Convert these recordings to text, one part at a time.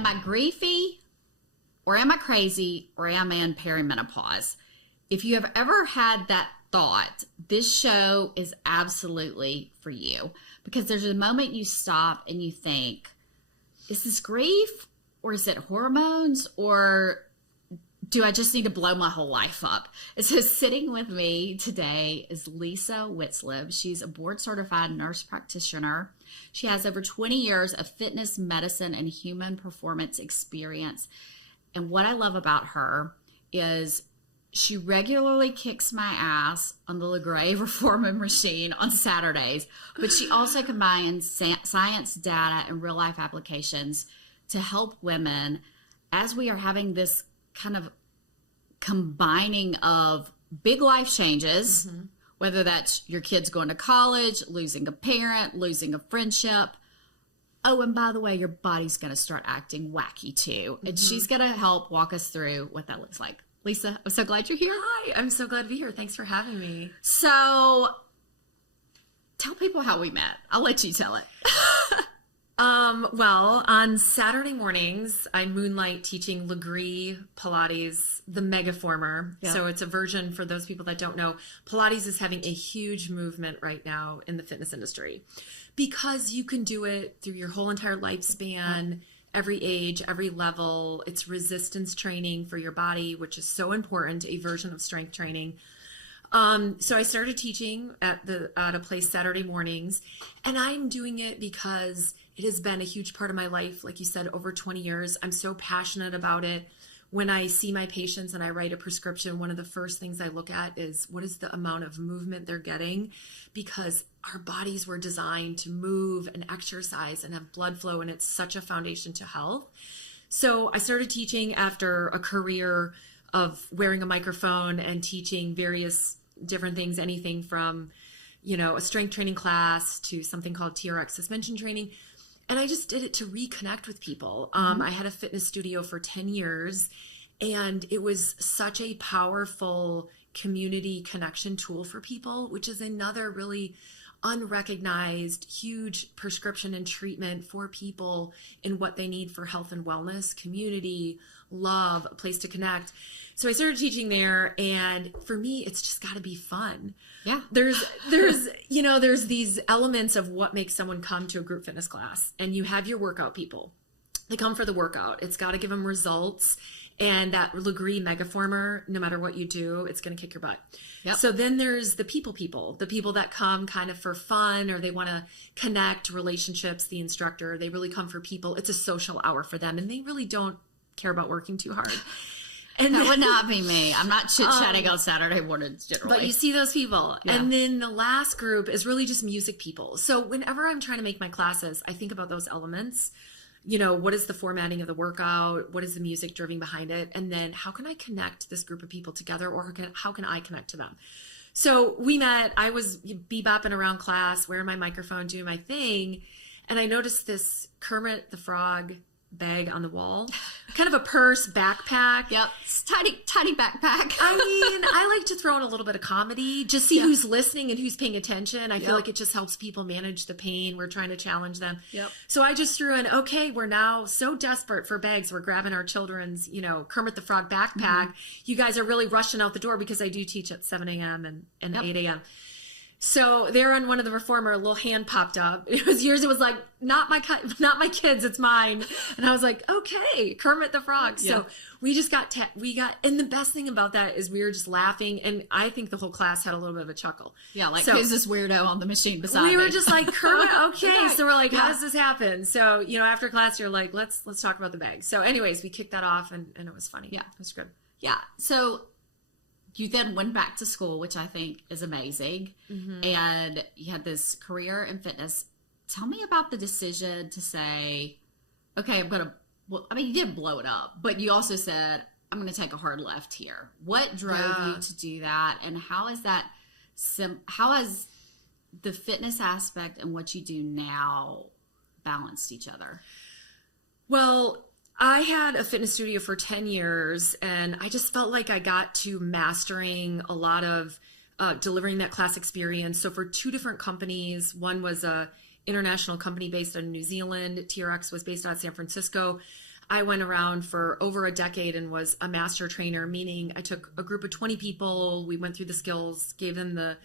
am I griefy or am I crazy or am I in perimenopause? If you have ever had that thought, this show is absolutely for you, because there's a moment you stop and you think, is this grief or is it hormones or do I just need to blow my whole life up? And so sitting with me today is Lisa Witzlib. She's a board-certified nurse practitioner. She has over 20 years of fitness, medicine, and human performance experience. And what I love about her is she regularly kicks my ass on the LaGrave reformer machine on Saturdays, but she also combines science data and real-life applications to help women as we are having this kind of combining of big life changes, whether that's your kids going to college, losing a parent, losing a friendship. Oh, and by the way, your body's going to start acting wacky too. And she's going to help walk us through what that looks like. Lisa, I'm so glad you're here. Hi, I'm so glad to be here. Thanks for having me. So tell people how we met. I'll let you tell it. Well, on Saturday mornings, I moonlight teaching Griefy Pilates, the Megaformer. Yeah. So it's a version, for those people that don't know, Pilates is having a huge movement right now in the fitness industry because you can do it through your whole entire lifespan, every age, every level. It's resistance training for your body, which is so important, a version of strength training. So I started teaching at a place Saturday mornings, and I'm doing it because it has been a huge part of my life. Like you said, over 20 years. I'm so passionate about it. When I see my patients and I write a prescription, one of the first things I look at is what is the amount of movement they're getting, because our bodies were designed to move and exercise and have blood flow, and it's such a foundation to health. So I started teaching after a career of wearing a microphone and teaching various different things, anything from, a strength training class to something called TRX suspension training. And I just did it to reconnect with people. I had a fitness studio for 10 years, and it was such a powerful community connection tool for people, which is another really unrecognized, huge prescription and treatment for people in what they need for health and wellness, community, love, a place to connect. So I started teaching there, and for me, it's just got to be fun. Yeah. There's these elements of what makes someone come to a group fitness class, and you have your workout people. They come for the workout. It's got to give them results. And that Griefy Megaformer, no matter what you do, it's going to kick your butt. Yep. So then there's the people, the people that come kind of for fun, or they want to connect relationships, the instructor, they really come for people. It's a social hour for them, and they really don't care about working too hard. And that would not be me. I'm not chit-chatting on Saturday mornings generally. But you see those people. Yeah. And then the last group is really just music people. So whenever I'm trying to make my classes, I think about those elements. What is the formatting of the workout? What is the music driven behind it? And then how can I connect this group of people together, or how can I connect to them? So we met, I was bebopping around class, wearing my microphone, doing my thing. And I noticed this Kermit the Frog bag on the wall, kind of a purse backpack. Yep. It's tiny backpack. I mean, I like to throw in a little bit of comedy, just see who's listening and who's paying attention. I feel like it just helps people manage the pain. We're trying to challenge them. Yep. So I just threw in, okay, we're now so desperate for bags. We're grabbing our children's, Kermit the Frog backpack. You guys are really rushing out the door, because I do teach at 7 a.m. and 8 a.m. So there on one of the reformer, a little hand popped up. It was yours. It was like, not my kids, it's mine. And I was like, okay, Kermit the Frog. Yeah. So we just got, and the best thing about that is we were just laughing. And I think the whole class had a little bit of a chuckle. Yeah. Like, who's this weirdo on the machine beside me? We were just like, Kermit, okay. So we're like, how does this happen? So, after class, you're like, let's talk about the bag. So anyways, we kicked that off, and it was funny. Yeah. It was good. Yeah. So you then went back to school, which I think is amazing. And you had this career in fitness. Tell me about the decision to say, okay, you did blow it up, but you also said, I'm going to take a hard left here. What drove you to do that? And how is that, how has the fitness aspect and what you do now balanced each other? Well, I had a fitness studio for 10 years, and I just felt like I got to mastering a lot of delivering that class experience. So for 2 different companies, one was a international company based in New Zealand. TRX was based out of San Francisco. I went around for over a decade and was a master trainer, meaning I took a group of 20 people, we went through the skills, gave them the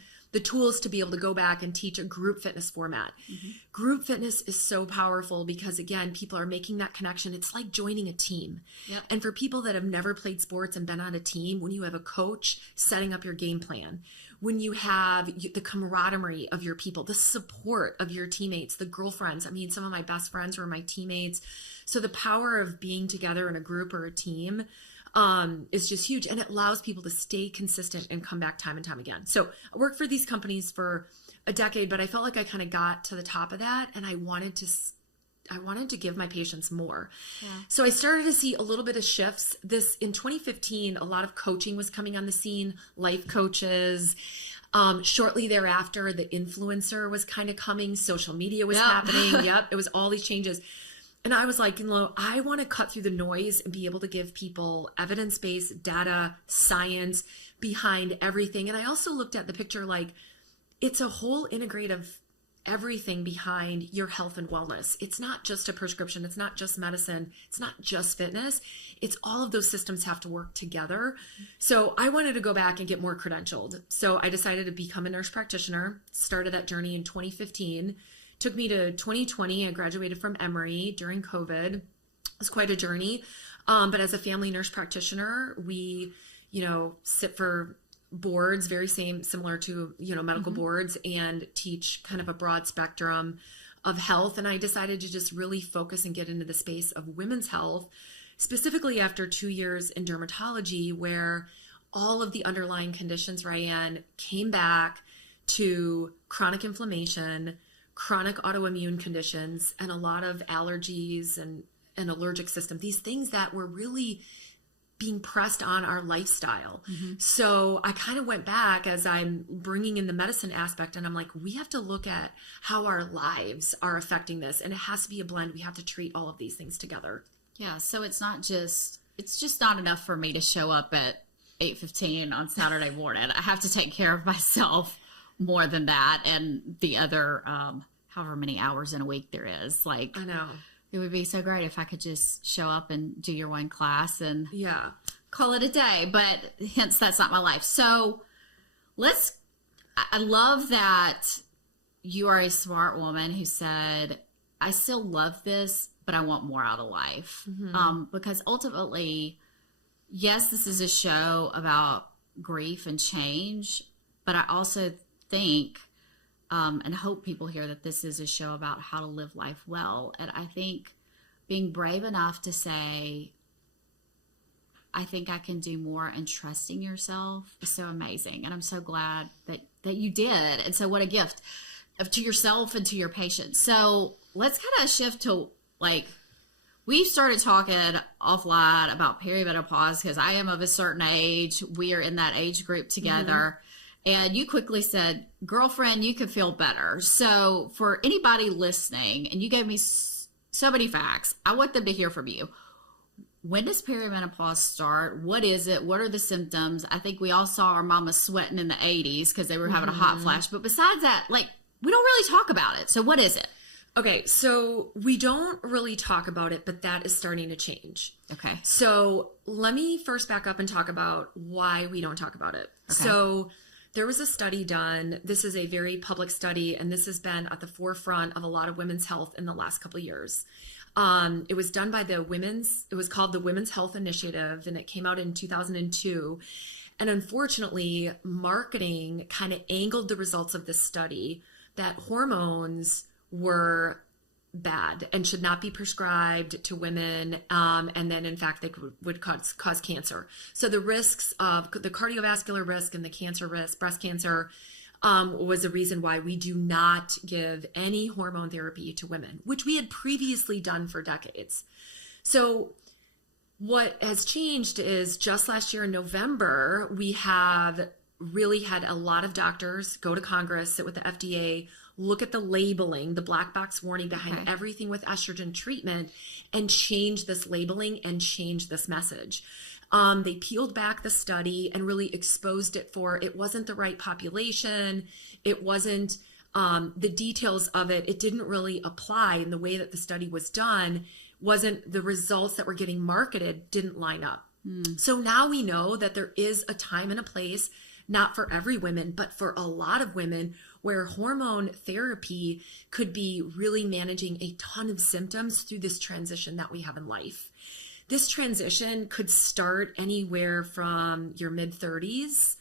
tools to be able to go back and teach a group fitness format. Mm-hmm. Group fitness is so powerful because, again, people are making that connection. It's like joining a team. Yep. And for people that have never played sports and been on a team, when you have a coach setting up your game plan, when you have the camaraderie of your people, the support of your teammates, the girlfriends. I mean, some of my best friends were my teammates. So the power of being together in a group or a team is just huge, and it allows people to stay consistent and come back time and time again. So I worked for these companies for a decade, but I felt like I kind of got to the top of that, and I wanted to give my patients more. Yeah. So I started to see a little bit of shifts. In 2015, a lot of coaching was coming on the scene, life coaches. Shortly thereafter, the influencer was kind of coming. Social media was happening. Yep. It was all these changes. And I was like, I want to cut through the noise and be able to give people evidence-based data, science behind everything. And I also looked at the picture like it's a whole integrative everything behind your health and wellness. It's not just a prescription. It's not just medicine. It's not just fitness. It's all of those systems have to work together. So I wanted to go back and get more credentialed. So I decided to become a nurse practitioner, started that journey in 2015. Took me to 2020. I graduated from Emory during COVID. It was quite a journey. But as a family nurse practitioner, we, sit for boards, very similar to, medical boards, and teach kind of a broad spectrum of health. And I decided to just really focus and get into the space of women's health, specifically after 2 years in dermatology, where all of the underlying conditions Ryan came back to chronic inflammation, chronic autoimmune conditions, and a lot of allergies and an allergic system, these things that were really being pressed on our lifestyle. Mm-hmm. So I kind of went back as I'm bringing in the medicine aspect, and I'm like, we have to look at how our lives are affecting this, and it has to be a blend. We have to treat all of these things together. Yeah, so it's just not enough for me to show up at 8:15 on Saturday morning. I have to take care of myself more than that, and the other however many hours in a week there is. Like, I know it would be so great if I could just show up and do your one class and call it a day, but hence that's not my life. So I love that you are a smart woman who said, I still love this, but I want more out of life. Mm-hmm. Because ultimately, yes, this is a show about grief and change, but I also think and hope people hear that this is a show about how to live life well. And I think being brave enough to say, I think I can do more, and trusting yourself is so amazing. And I'm so glad that you did. And so what a gift to yourself and to your patients. So let's kind of shift to, like, we started talking offline about perimenopause because I am of a certain age. We are in that age group together. Mm-hmm. And you quickly said, girlfriend, you could feel better. So for anybody listening, and you gave me so many facts, I want them to hear from you. When does perimenopause start? What is it? What are the symptoms? I think we all saw our mama sweating in the 80s because they were having a hot flash. But besides that, like, we don't really talk about it. So what is it? Okay, so we don't really talk about it, but that is starting to change. Okay. So let me first back up and talk about why we don't talk about it. Okay. So there was a study done. This is a very public study, and this has been at the forefront of a lot of women's health in the last couple of years. It was done by it was called the Women's Health Initiative, and it came out in 2002. And unfortunately, marketing kind of angled the results of this study that hormones were bad and should not be prescribed to women, and then in fact they would cause cancer. So the risks of the cardiovascular risk and the cancer risk, breast cancer, was a reason why we do not give any hormone therapy to women, which we had previously done for decades. So what has changed is just last year in November, we have really had a lot of doctors go to Congress, sit with the FDA, look at the labeling, the black box warning behind everything with estrogen treatment, and change this labeling and change this message. They peeled back the study and really exposed it for, it wasn't the right population. It wasn't the details of it. It didn't really apply in the way that the study was done wasn't, the results that were getting marketed didn't line up. So now we know that there is a time and a place, not for every woman, but for a lot of women, where hormone therapy could be really managing a ton of symptoms through this transition that we have in life. This transition could start anywhere from your mid-30s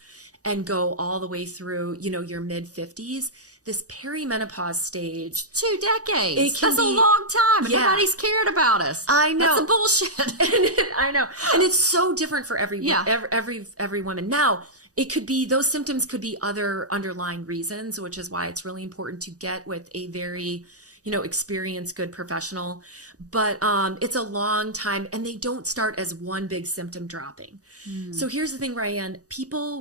and go all the way through, your mid-50s. This perimenopause stage. 2 decades. That's a long time. Yeah. Nobody's cared about us. I know. That's bullshit. I know. And it's so different for every woman. Now, it could be, those symptoms could be other underlying reasons, which is why it's really important to get with a very, experienced, good professional. But it's a long time, and they don't start as one big symptom dropping. So here's the thing, Ryan,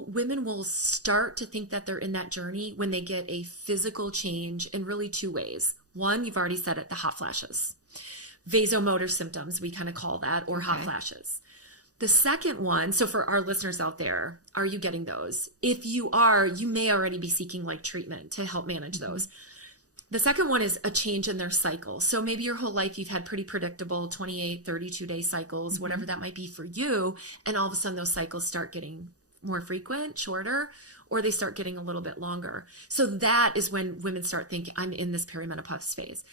women will start to think that they're in that journey when they get a physical change in really 2 ways. One, you've already said it, the hot flashes. Vasomotor symptoms, we kind of call that, or hot flashes. The second one, so for our listeners out there, are you getting those? If you are, you may already be seeking treatment to help manage those. The second one is a change in their cycle. So maybe your whole life you've had pretty predictable 28, 32-day cycles, whatever that might be for you. And all of a sudden those cycles start getting more frequent, shorter, or they start getting a little bit longer. So that is when women start thinking, I'm in this perimenopause phase.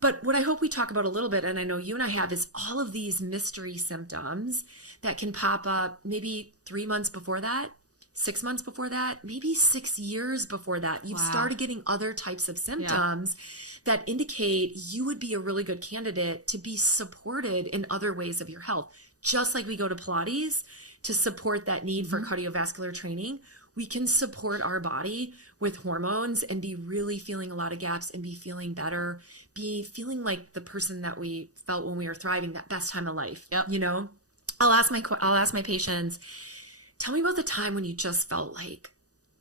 But what I hope we talk about a little bit, and I know you and I have, is all of these mystery symptoms that can pop up maybe 3 months before that, 6 months before that, maybe 6 years before that. You've started getting other types of symptoms that indicate you would be a really good candidate to be supported in other ways of your health. Just like we go to Pilates to support that need for cardiovascular training, we can support our body with hormones and be really feeling a lot of gaps and be feeling better, be feeling like the person that we felt when we were thriving, that best time of life. I'll ask my patients, tell me about the time when you just felt like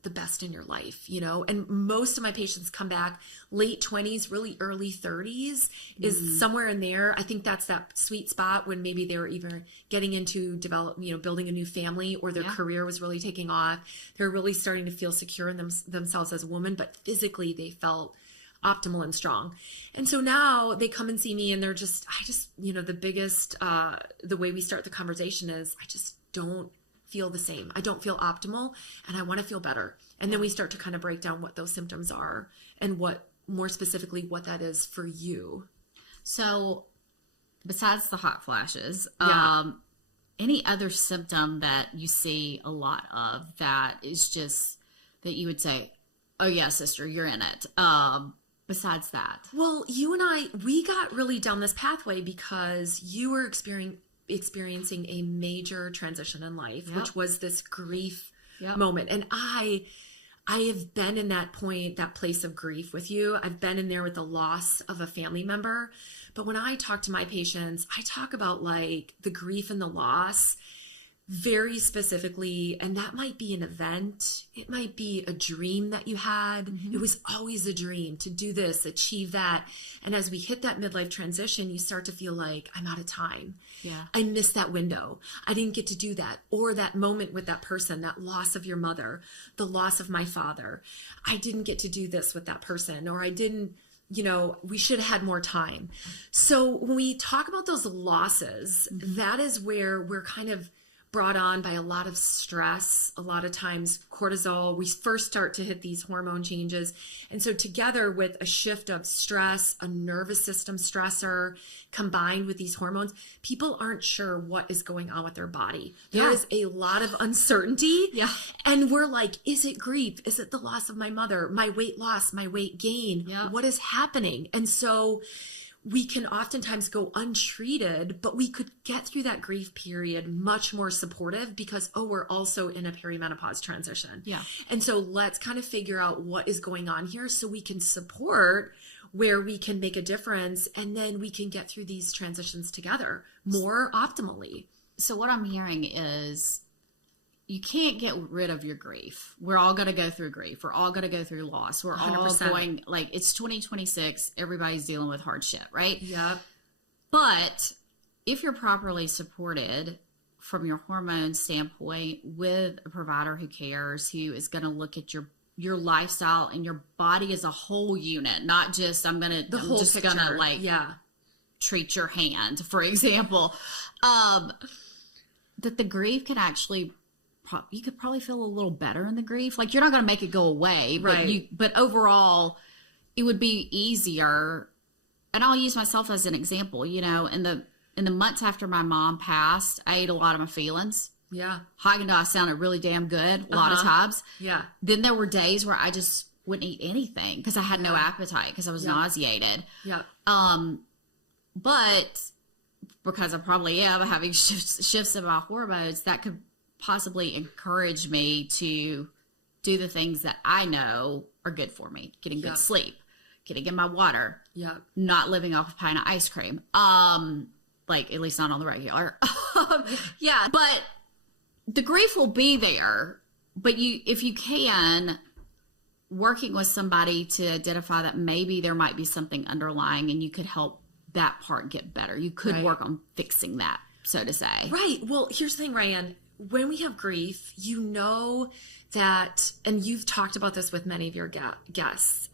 the best in your life, and most of my patients come back late 20s, really early 30s is somewhere in there. I think that's that sweet spot when maybe they were either getting into building a new family, or their career was really taking off. They're really starting to feel secure in themselves as a woman, but physically they felt optimal and strong. And so now they come and see me, and they're the biggest, the way we start the conversation is, I just don't feel the same. I don't feel optimal, and I want to feel better. And then we start to kind of break down what those symptoms are and what, more specifically, what that is for you. So besides the hot flashes, any other symptom that you see a lot of that is just that you would say, oh yeah, sister, you're in it. Besides that? Well, you and we got really down this pathway because you were experiencing a major transition in life, which was this grief moment. And I have been in that place of grief with you. I've been in there with the loss of a family member. But when I talk to my patients, I talk about the grief and the loss very specifically, and that might be an event. It might be a dream that you had. It was always a dream to do this, achieve that. And as we hit that midlife transition, you start to feel like, I'm out of time. I missed that window. I didn't get to do that. Or that moment with that person, that loss of your mother, the loss of my father. I didn't get to do this with that person, or I didn't, we should have had more time. So when we talk about those losses, that is where we're kind of brought on by a lot of stress, a lot of times cortisol. We first start to hit these hormone changes. And so together with a shift of stress, a nervous system stressor, combined with these hormones, people aren't sure what is going on with their body. There is a lot of uncertainty. And we're like, is it grief? Is it the loss of my mother? My weight loss, my weight gain? What is happening? And so we can oftentimes go untreated, but we could get through that grief period much more supportive because, we're also in a perimenopause transition. And so let's kind of figure out what is going on here so we can support where we can make a difference, and then we can get through these transitions together more optimally. So what I'm hearing is you can't get rid of your grief. We're all going to go through grief. We're all going to go through loss. We're 100%. All going, it's 2026. Everybody's dealing with hardship, right? But if you're properly supported from your hormone standpoint with a provider who cares, who is going to look at your lifestyle and your body as a whole unit, not just, the whole picture. treat your hand, for example, that the grief can actually, you could probably feel a little better in the grief. Like, you're not going to make it go away, but overall it would be easier. And I'll use myself as an example. You know, in the months after my mom passed, I ate a lot of my feelings. Yeah. Haagen-Dazs sounded really damn good a lot of times. Yeah. Then there were days where I just wouldn't eat anything because I had no appetite because I was nauseated. Yeah. But because I probably am having shifts in my hormones, that could possibly encourage me to do the things that I know are good for me. Getting good sleep, getting in my water, not living off a pint of ice cream. Like, at least not on the regular. But the grief will be there. But if you can, working with somebody to identify that maybe there might be something underlying and you could help that part get better. You could work on fixing that, so to say. Right. Well, here's the thing, Ryan. When we have grief, you know that, and you've talked about this with many of your guests,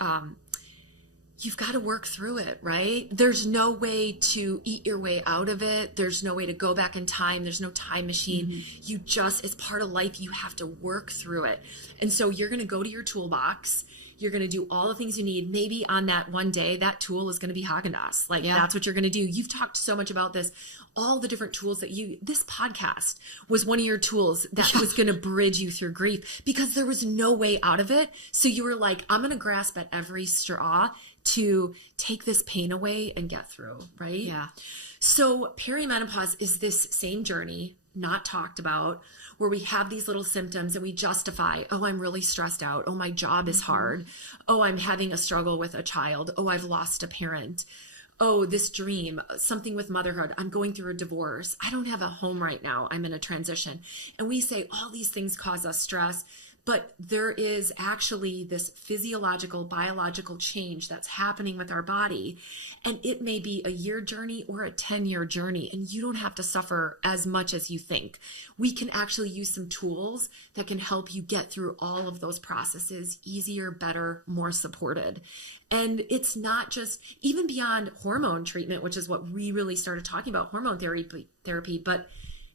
you've got to work through it, right? There's no way to eat your way out of it. There's no way to go back in time. There's no time machine. Mm-hmm. You just, as part of life, you have to work through it. And so you're going to go to your toolbox. You're going to do all the things you need. Maybe on that one day, that tool is going to be Haagen-Dazs. Like, that's what you're going to do. You've talked so much about this, all the different tools that this podcast was one of your tools that was going to bridge you through grief because there was no way out of it. So you were like, I'm going to grasp at every straw to take this pain away and get through, right? Yeah. So perimenopause is this same journey, not talked about, where we have these little symptoms and we justify, oh, I'm really stressed out. Oh, my job is hard. Oh, I'm having a struggle with a child. Oh, I've lost a parent. Oh, this dream, something with motherhood. I'm going through a divorce. I don't have a home right now. I'm in a transition. And we say all these things cause us stress. But there is actually this physiological, biological change that's happening with our body. And it may be a year journey or a 10-year journey. And you don't have to suffer as much as you think. We can actually use some tools that can help you get through all of those processes easier, better, more supported. And it's not just even beyond hormone treatment, which is what we really started talking about, hormone therapy, but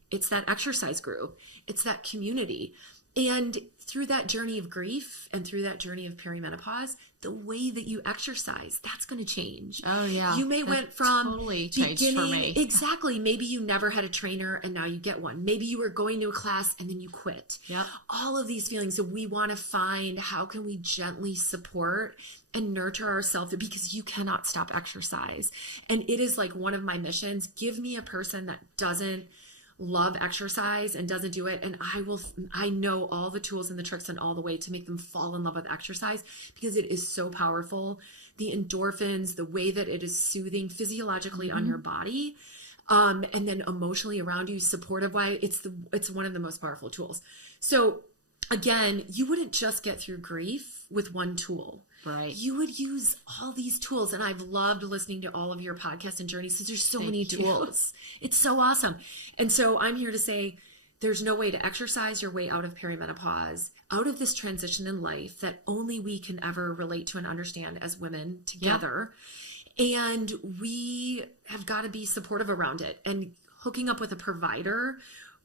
it's that exercise group. It's that community. And through that journey of grief and through that journey of perimenopause, the way that you exercise, that's going to change. Oh, yeah. You may went from totally changed for me. Exactly. Maybe you never had a trainer and now you get one. Maybe you were going to a class and then you quit. Yep. All of these feelings. So we want to find how can we gently support and nurture ourselves I you cannot stop exercise. And it is like one of my missions. Give me a person that doesn't love exercise and doesn't do it, and I know all the tools and the tricks and all the way to make them fall in love with exercise because it is so powerful. The endorphins, the way that it is soothing physiologically on your body, and then emotionally around you, supportive way, it's one of the most powerful tools. So again, you wouldn't just get through grief with one tool. Right. You would use all these tools. And I've loved listening to all of your podcasts and journeys because there's so many tools. It's so awesome. And so I'm here to say there's no way to exercise your way out of perimenopause, out of this transition in life that only we can ever relate to and understand as women together. Yeah. And we have got to be supportive around it. And hooking up with a provider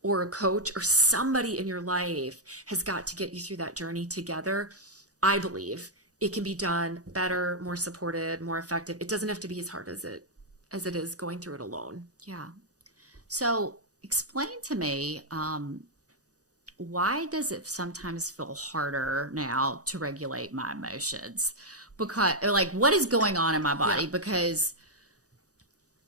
or a coach or somebody in your life has got to get you through that journey together. I believe it can be done better, more supported, more effective. It doesn't have to be as hard as it is going through it alone. Yeah. So explain to me, why does it sometimes feel harder now to regulate my emotions? Because, like, what is going on in my body? Yeah. Because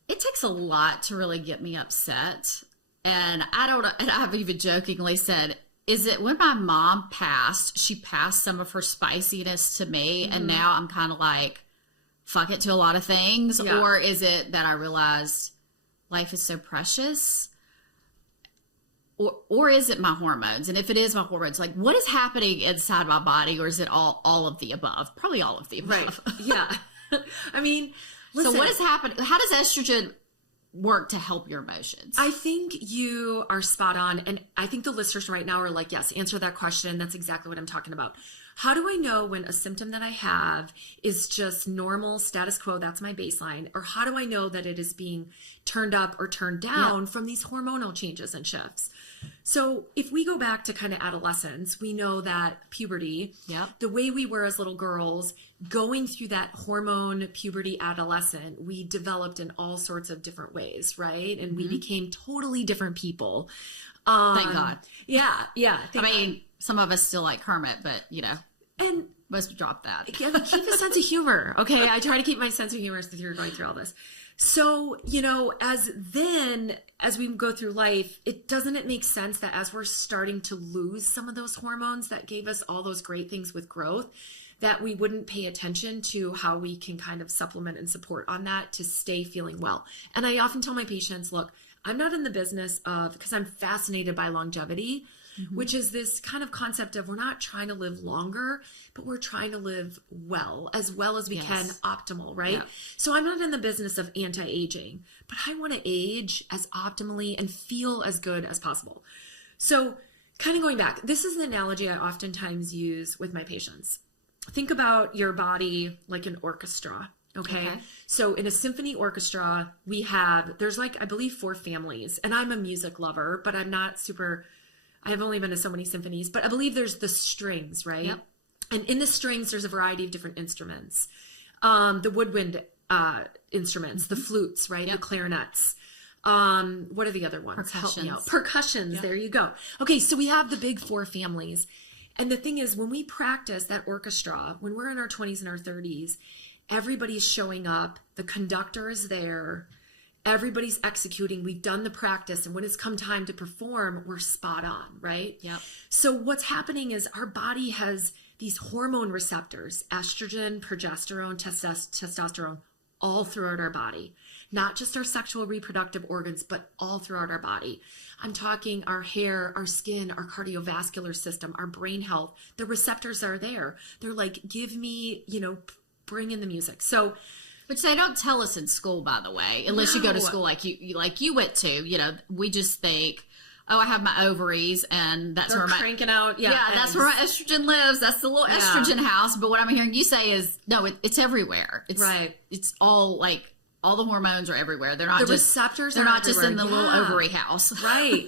it takes a lot to really get me upset. And I've even jokingly said, is it when my mom passed, she passed some of her spiciness to me, and now I'm kind of like, fuck it to a lot of things? Yeah. Or is it that I realized life is so precious? Or is it my hormones? And if it is my hormones, like, what is happening inside my body? Or is it all of the above? Probably all of the above. Right. Yeah. I mean, listen. So what has happened? How does estrogen work to help your emotions? I think you are spot on. And I think the listeners right now are like, yes, answer that question. That's exactly what I'm talking about. How do I know when a symptom that I have is just normal status quo, that's my baseline, or how do I know that it is being turned up or turned down from these hormonal changes and shifts? So if we go back to kind of adolescence, we know that puberty, the way we were as little girls, going through that hormone puberty adolescent, we developed in all sorts of different ways, right? And we became totally different people. Thank God. Yeah. I mean, some of us still like Kermit, but and most drop that. Keep a sense of humor. Okay. I try to keep my sense of humor as you're going through all this. So, as we go through life, doesn't it make sense that as we're starting to lose some of those hormones that gave us all those great things with growth, that we wouldn't pay attention to how we can kind of supplement and support on that to stay feeling well. And I often tell my patients, look, I'm not in the business of, because I'm fascinated by longevity, which is this kind of concept of we're not trying to live longer, but we're trying to live as we can, optimal, right? Yeah. So I'm not in the business of anti-aging, but I want to age as optimally and feel as good as possible. So kind of going back, this is an analogy I oftentimes use with my patients. Think about your body like an orchestra. Okay. So in a symphony orchestra, there's I believe 4 families, and I'm a music lover, but I'm not I have only been to so many symphonies, but I believe there's the strings, right? Yep. And in the strings, there's a variety of different instruments. The woodwind instruments, the flutes, right? The clarinets. What are the other ones? Help me out. Percussions. Yep. There you go. Okay. So we have the big 4 families. And the thing is, when we practice that orchestra, when we're in our 20s and our 30s, everybody's showing up, the conductor is there, everybody's executing, we've done the practice, and when it's come time to perform, we're spot on, right? Yep. So what's happening is our body has these hormone receptors, estrogen, progesterone, testosterone, all throughout our body. Not just our sexual reproductive organs, but all throughout our body. I'm talking our hair, our skin, our cardiovascular system, our brain health. The receptors are there. They're like, give me, bring in the music. So, which they don't tell us in school, by the way, unless you go to school like you went to. We just think, oh, I have my ovaries, and that's where my cranking out. Yeah, that's where my estrogen lives. That's the little estrogen house. But what I'm hearing you say is, no, it's everywhere. It's right. It's all all the hormones are everywhere. They're not the just receptors. They're not just in the little ovary house, right?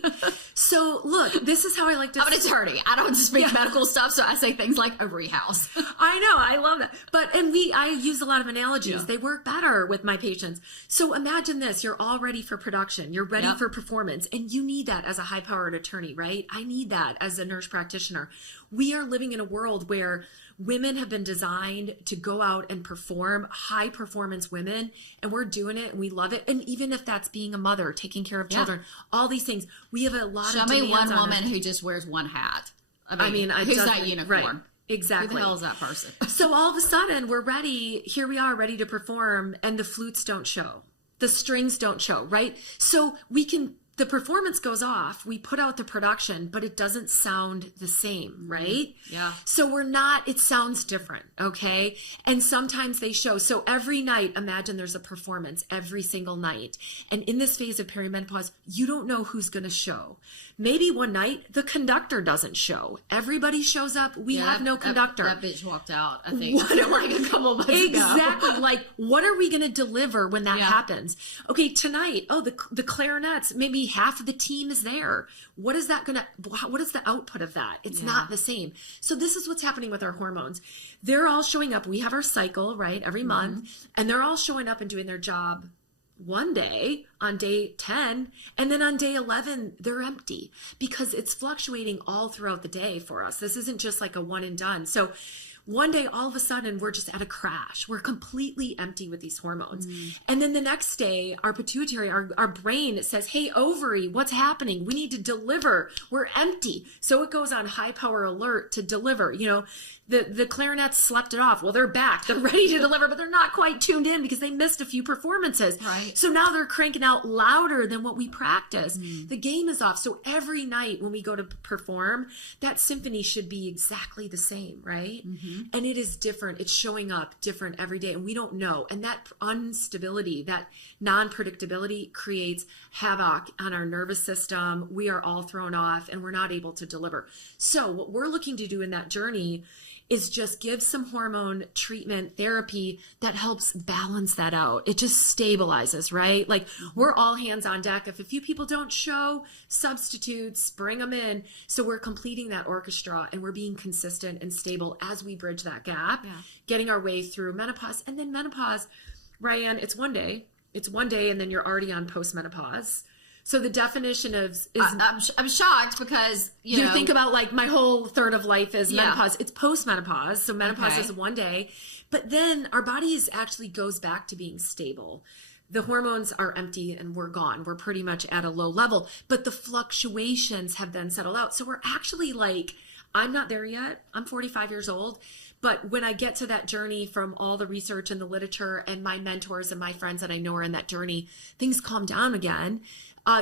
So look, this is how I like to. I'm an attorney. I don't speak medical stuff, so I say things like ovary house. I know, I love that. But I use a lot of analogies. They work better with my patients. So imagine this: you're all ready for production. You're ready for performance, and you need that as a high-powered attorney, right? I need that as a nurse practitioner. We are living in a world where women have been designed to go out and perform, high performance women, and we're doing it and we love it. And even if that's being a mother, taking care of children, all these things, we have a lot of demands. Show me one woman who just wears one hat. I mean who's that unicorn? Right. Exactly. Who the hell is that person? So all of a sudden we're ready. Here we are ready to perform, and the flutes don't show. The strings don't show, right? So the performance goes off, we put out the production, but it doesn't sound the same, right? Yeah. So it sounds different, okay? And sometimes they show. So every night, imagine there's a performance every single night. And in this phase of perimenopause, you don't know who's going to show. Maybe one night the conductor doesn't show. Everybody shows up. We have no conductor. That bitch walked out, I think. A couple of months ago. Exactly. What are we going to deliver when that happens? Okay, tonight, the clarinets, maybe half of the team is there. What is the output of that? It's not the same. So this is what's happening with our hormones. They're all showing up. We have our cycle, right, every month, and they're all showing up and doing their job one day on day 10, and then on day 11 they're empty because it's fluctuating all throughout the day for us. This isn't just like a one and done. So one day all of a sudden we're just at a crash. We're completely empty with these hormones. And then the next day our pituitary, our brain says, hey, ovary, what's happening? We need to deliver. We're empty. So it goes on high power alert to deliver. The clarinets slept it off. Well, they're back. They're ready to deliver, but they're not quite tuned in because they missed a few performances. Right. So now they're cranking out louder than what we practice. The game is off. So every night when we go to perform, that symphony should be exactly the same, right? And it is different. It's showing up different every day, and we don't know. And that instability, that non-predictability creates havoc on our nervous system. We are all thrown off and we're not able to deliver. So what we're looking to do in that journey is just give some hormone treatment therapy that helps balance that out. It just stabilizes, right? Like we're all hands on deck. If a few people don't show, substitutes, bring them in. So we're completing that orchestra and we're being consistent and stable as we bridge that gap, getting our way through menopause. And then menopause, Ryan, it's one day. It's one day and then you're already on postmenopause. So the definition of is I'm shocked because you think about like my whole third of life is menopause. It's postmenopause. So menopause is one day, but then our bodies actually goes back to being stable. The hormones are empty and we're gone. We're pretty much at a low level, but the fluctuations have then settled out. So we're actually like, I'm not there yet. I'm 45 years old. But when I get to that journey from all the research and the literature and my mentors and my friends that I know are in that journey, things calm down again.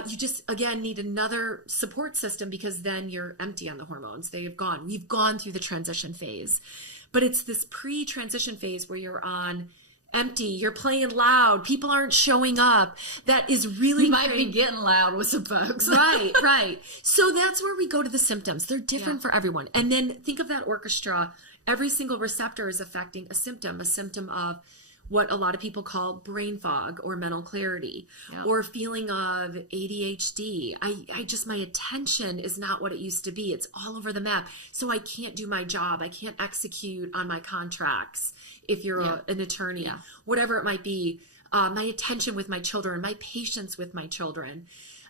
You just, again, need another support system because then you're empty on the hormones. They have gone. We've gone through the transition phase. But it's this pre-transition phase where you're on empty, you're playing loud, people aren't showing up. That is really... You might be getting loud with some folks. Right. So that's where we go to the symptoms. They're different for everyone. And then think of that orchestra. Every single receptor is affecting a symptom of what a lot of people call brain fog or mental clarity or feeling of ADHD. I just, my attention is not what it used to be. It's all over the map. So I can't do my job. I can't execute on my contracts if you're an attorney, whatever it might be. My attention with my children, my patience with my children.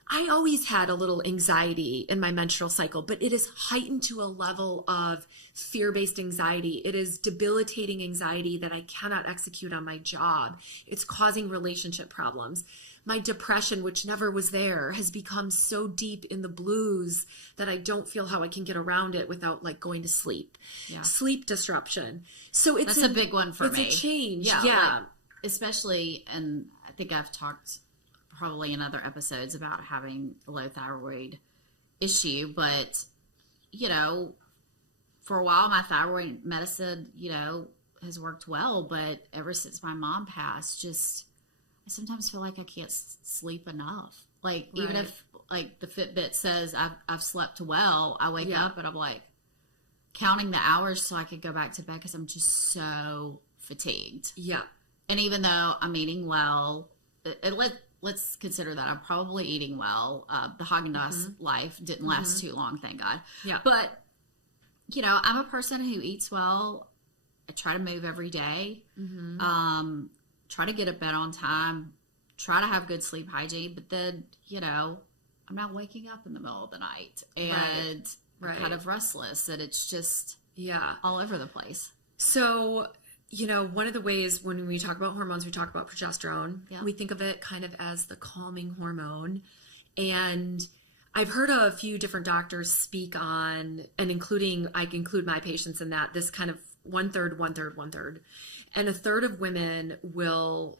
I always had a little anxiety in my menstrual cycle, but it is heightened to a level of fear-based anxiety. It is debilitating anxiety that I cannot execute on my job. It's causing relationship problems. My depression, which never was there, has become so deep in the blues that I don't feel how I can get around it without like going to sleep. Sleep disruption. So that's a big one for me. It's a change. Like, especially, and I think I've talked probably in other episodes about having a low thyroid issue, but for a while my thyroid medicine has worked well, but ever since my mom passed, I sometimes feel like I can't sleep enough. Like even if like the Fitbit says I've slept well, I wake up and I'm like counting the hours so I could go back to bed because I'm just so fatigued. And even though I'm eating well, let's consider that I'm probably eating well. The Haagen-Dazs life didn't last too long, thank God. But, I'm a person who eats well. I try to move every day. Try to get to bed on time. Try to have good sleep hygiene. But then, I'm not waking up in the middle of the night. And I'm kind of restless. And it's just all over the place. So... one of the ways when we talk about hormones, we talk about progesterone. We think of it kind of as the calming hormone. And I've heard a few different doctors speak on, and I include my patients in that, this kind of 1/3, 1/3, 1/3. And a third of women will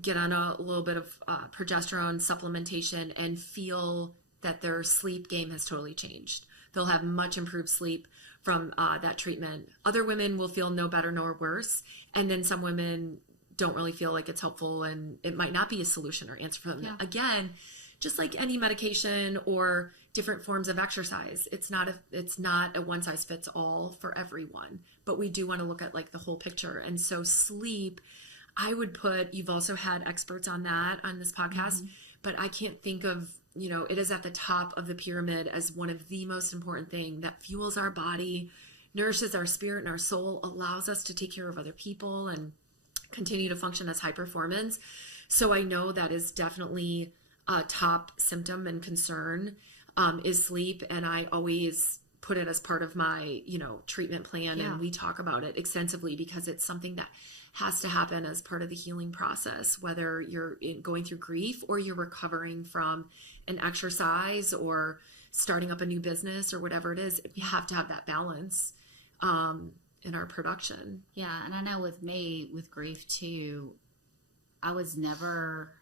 get on a little bit of progesterone supplementation and feel that their sleep game has totally changed. They'll have much improved sleep from that treatment. Other women will feel no better nor worse. And then some women don't really feel like it's helpful and it might not be a solution or answer for them. Again, just like any medication or different forms of exercise, it's not a one size fits all for everyone, but we do want to look at like the whole picture. And so sleep, I would put, you've also had experts on that on this podcast, but I can't think of, it is at the top of the pyramid as one of the most important thing that fuels our body, nourishes our spirit and our soul, allows us to take care of other people and continue to function as high performance. So I know that is definitely a top symptom and concern is sleep. And I always put it as part of my, treatment plan. And we talk about it extensively because it's something that has to happen as part of the healing process, whether you're going through grief or you're recovering from an exercise or starting up a new business or whatever it is. We have to have that balance in our production. Yeah. And I know with me, with grief too, I was never,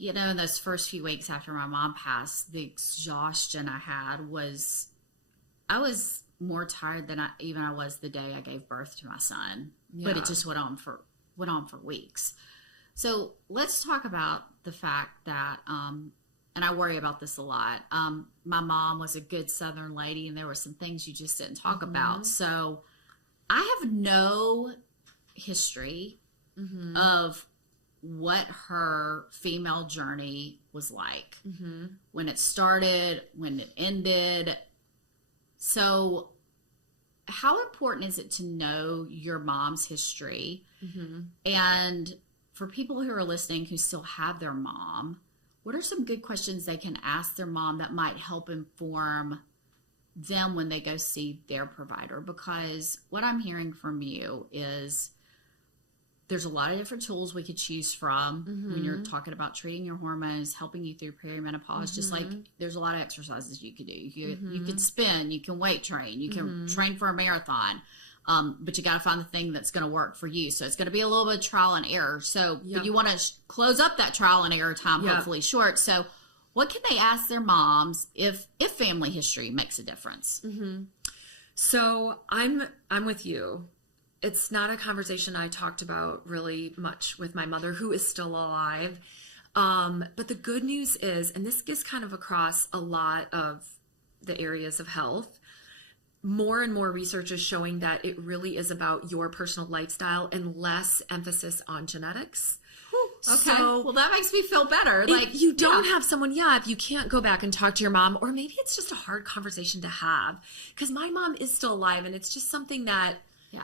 You know, in those first few weeks after my mom passed, the exhaustion I had I was more tired than I was the day I gave birth to my son. Yeah. But it just went on for weeks. So let's talk about the fact that, and I worry about this a lot. My mom was a good Southern lady, and there were some things you just didn't talk about. So I have no history of what her female journey was like, when it started, when it ended. So how important is it to know your mom's history? And for people who are listening who still have their mom, what are some good questions they can ask their mom that might help inform them when they go see their provider? Because what I'm hearing from you is there's a lot of different tools we could choose from when you're talking about treating your hormones, helping you through perimenopause. Just like there's a lot of exercises you could do. You could spin, you can weight train, you can train for a marathon. But you got to find the thing that's going to work for you. So it's going to be a little bit of trial and error. So but you want to close up that trial and error time, hopefully short. So what can they ask their moms if family history makes a difference? So I'm with you. It's not a conversation I talked about really much with my mother, who is still alive. But the good news is, and this gets kind of across a lot of the areas of health, more and more research is showing that it really is about your personal lifestyle and less emphasis on genetics. Okay. So, well, that makes me feel better. Like you don't have someone, if you can't go back and talk to your mom, or maybe it's just a hard conversation to have, because my mom is still alive, and it's just something that,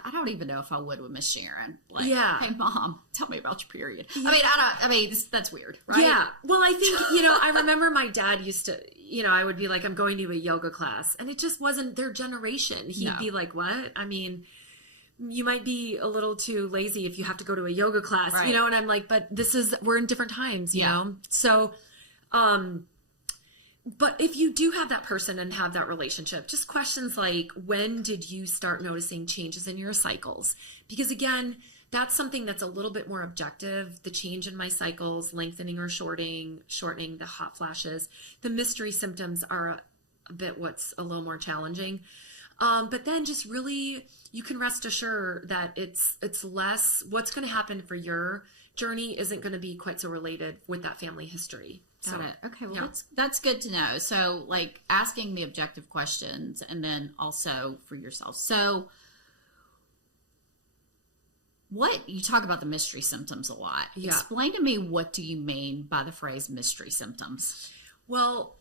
I don't even know if I would with Miss Sharon. Like, hey, Mom, tell me about your period. Yeah. I mean, that's weird, right? Yeah. Well, I think, I remember my dad used to, I would be like, I'm going to a yoga class, and it just wasn't their generation. He'd be like, what? I mean, you might be a little too lazy if you have to go to a yoga class, right. And I'm like, but we're in different times, you know? So, but if you do have that person and have that relationship, just questions like, when did you start noticing changes in your cycles? Because again, that's something that's a little bit more objective. The change in my cycles, lengthening or shortening, the hot flashes. The mystery symptoms are a bit what's a little more challenging. But then just really, you can rest assured that it's less, what's going to happen for your journey isn't going to be quite so related with that family history. Got it. Okay, well, that's good to know. So, like, asking the objective questions, and then also for yourself. So, you talk about the mystery symptoms a lot. Yeah. Explain to me, what do you mean by the phrase mystery symptoms? Well,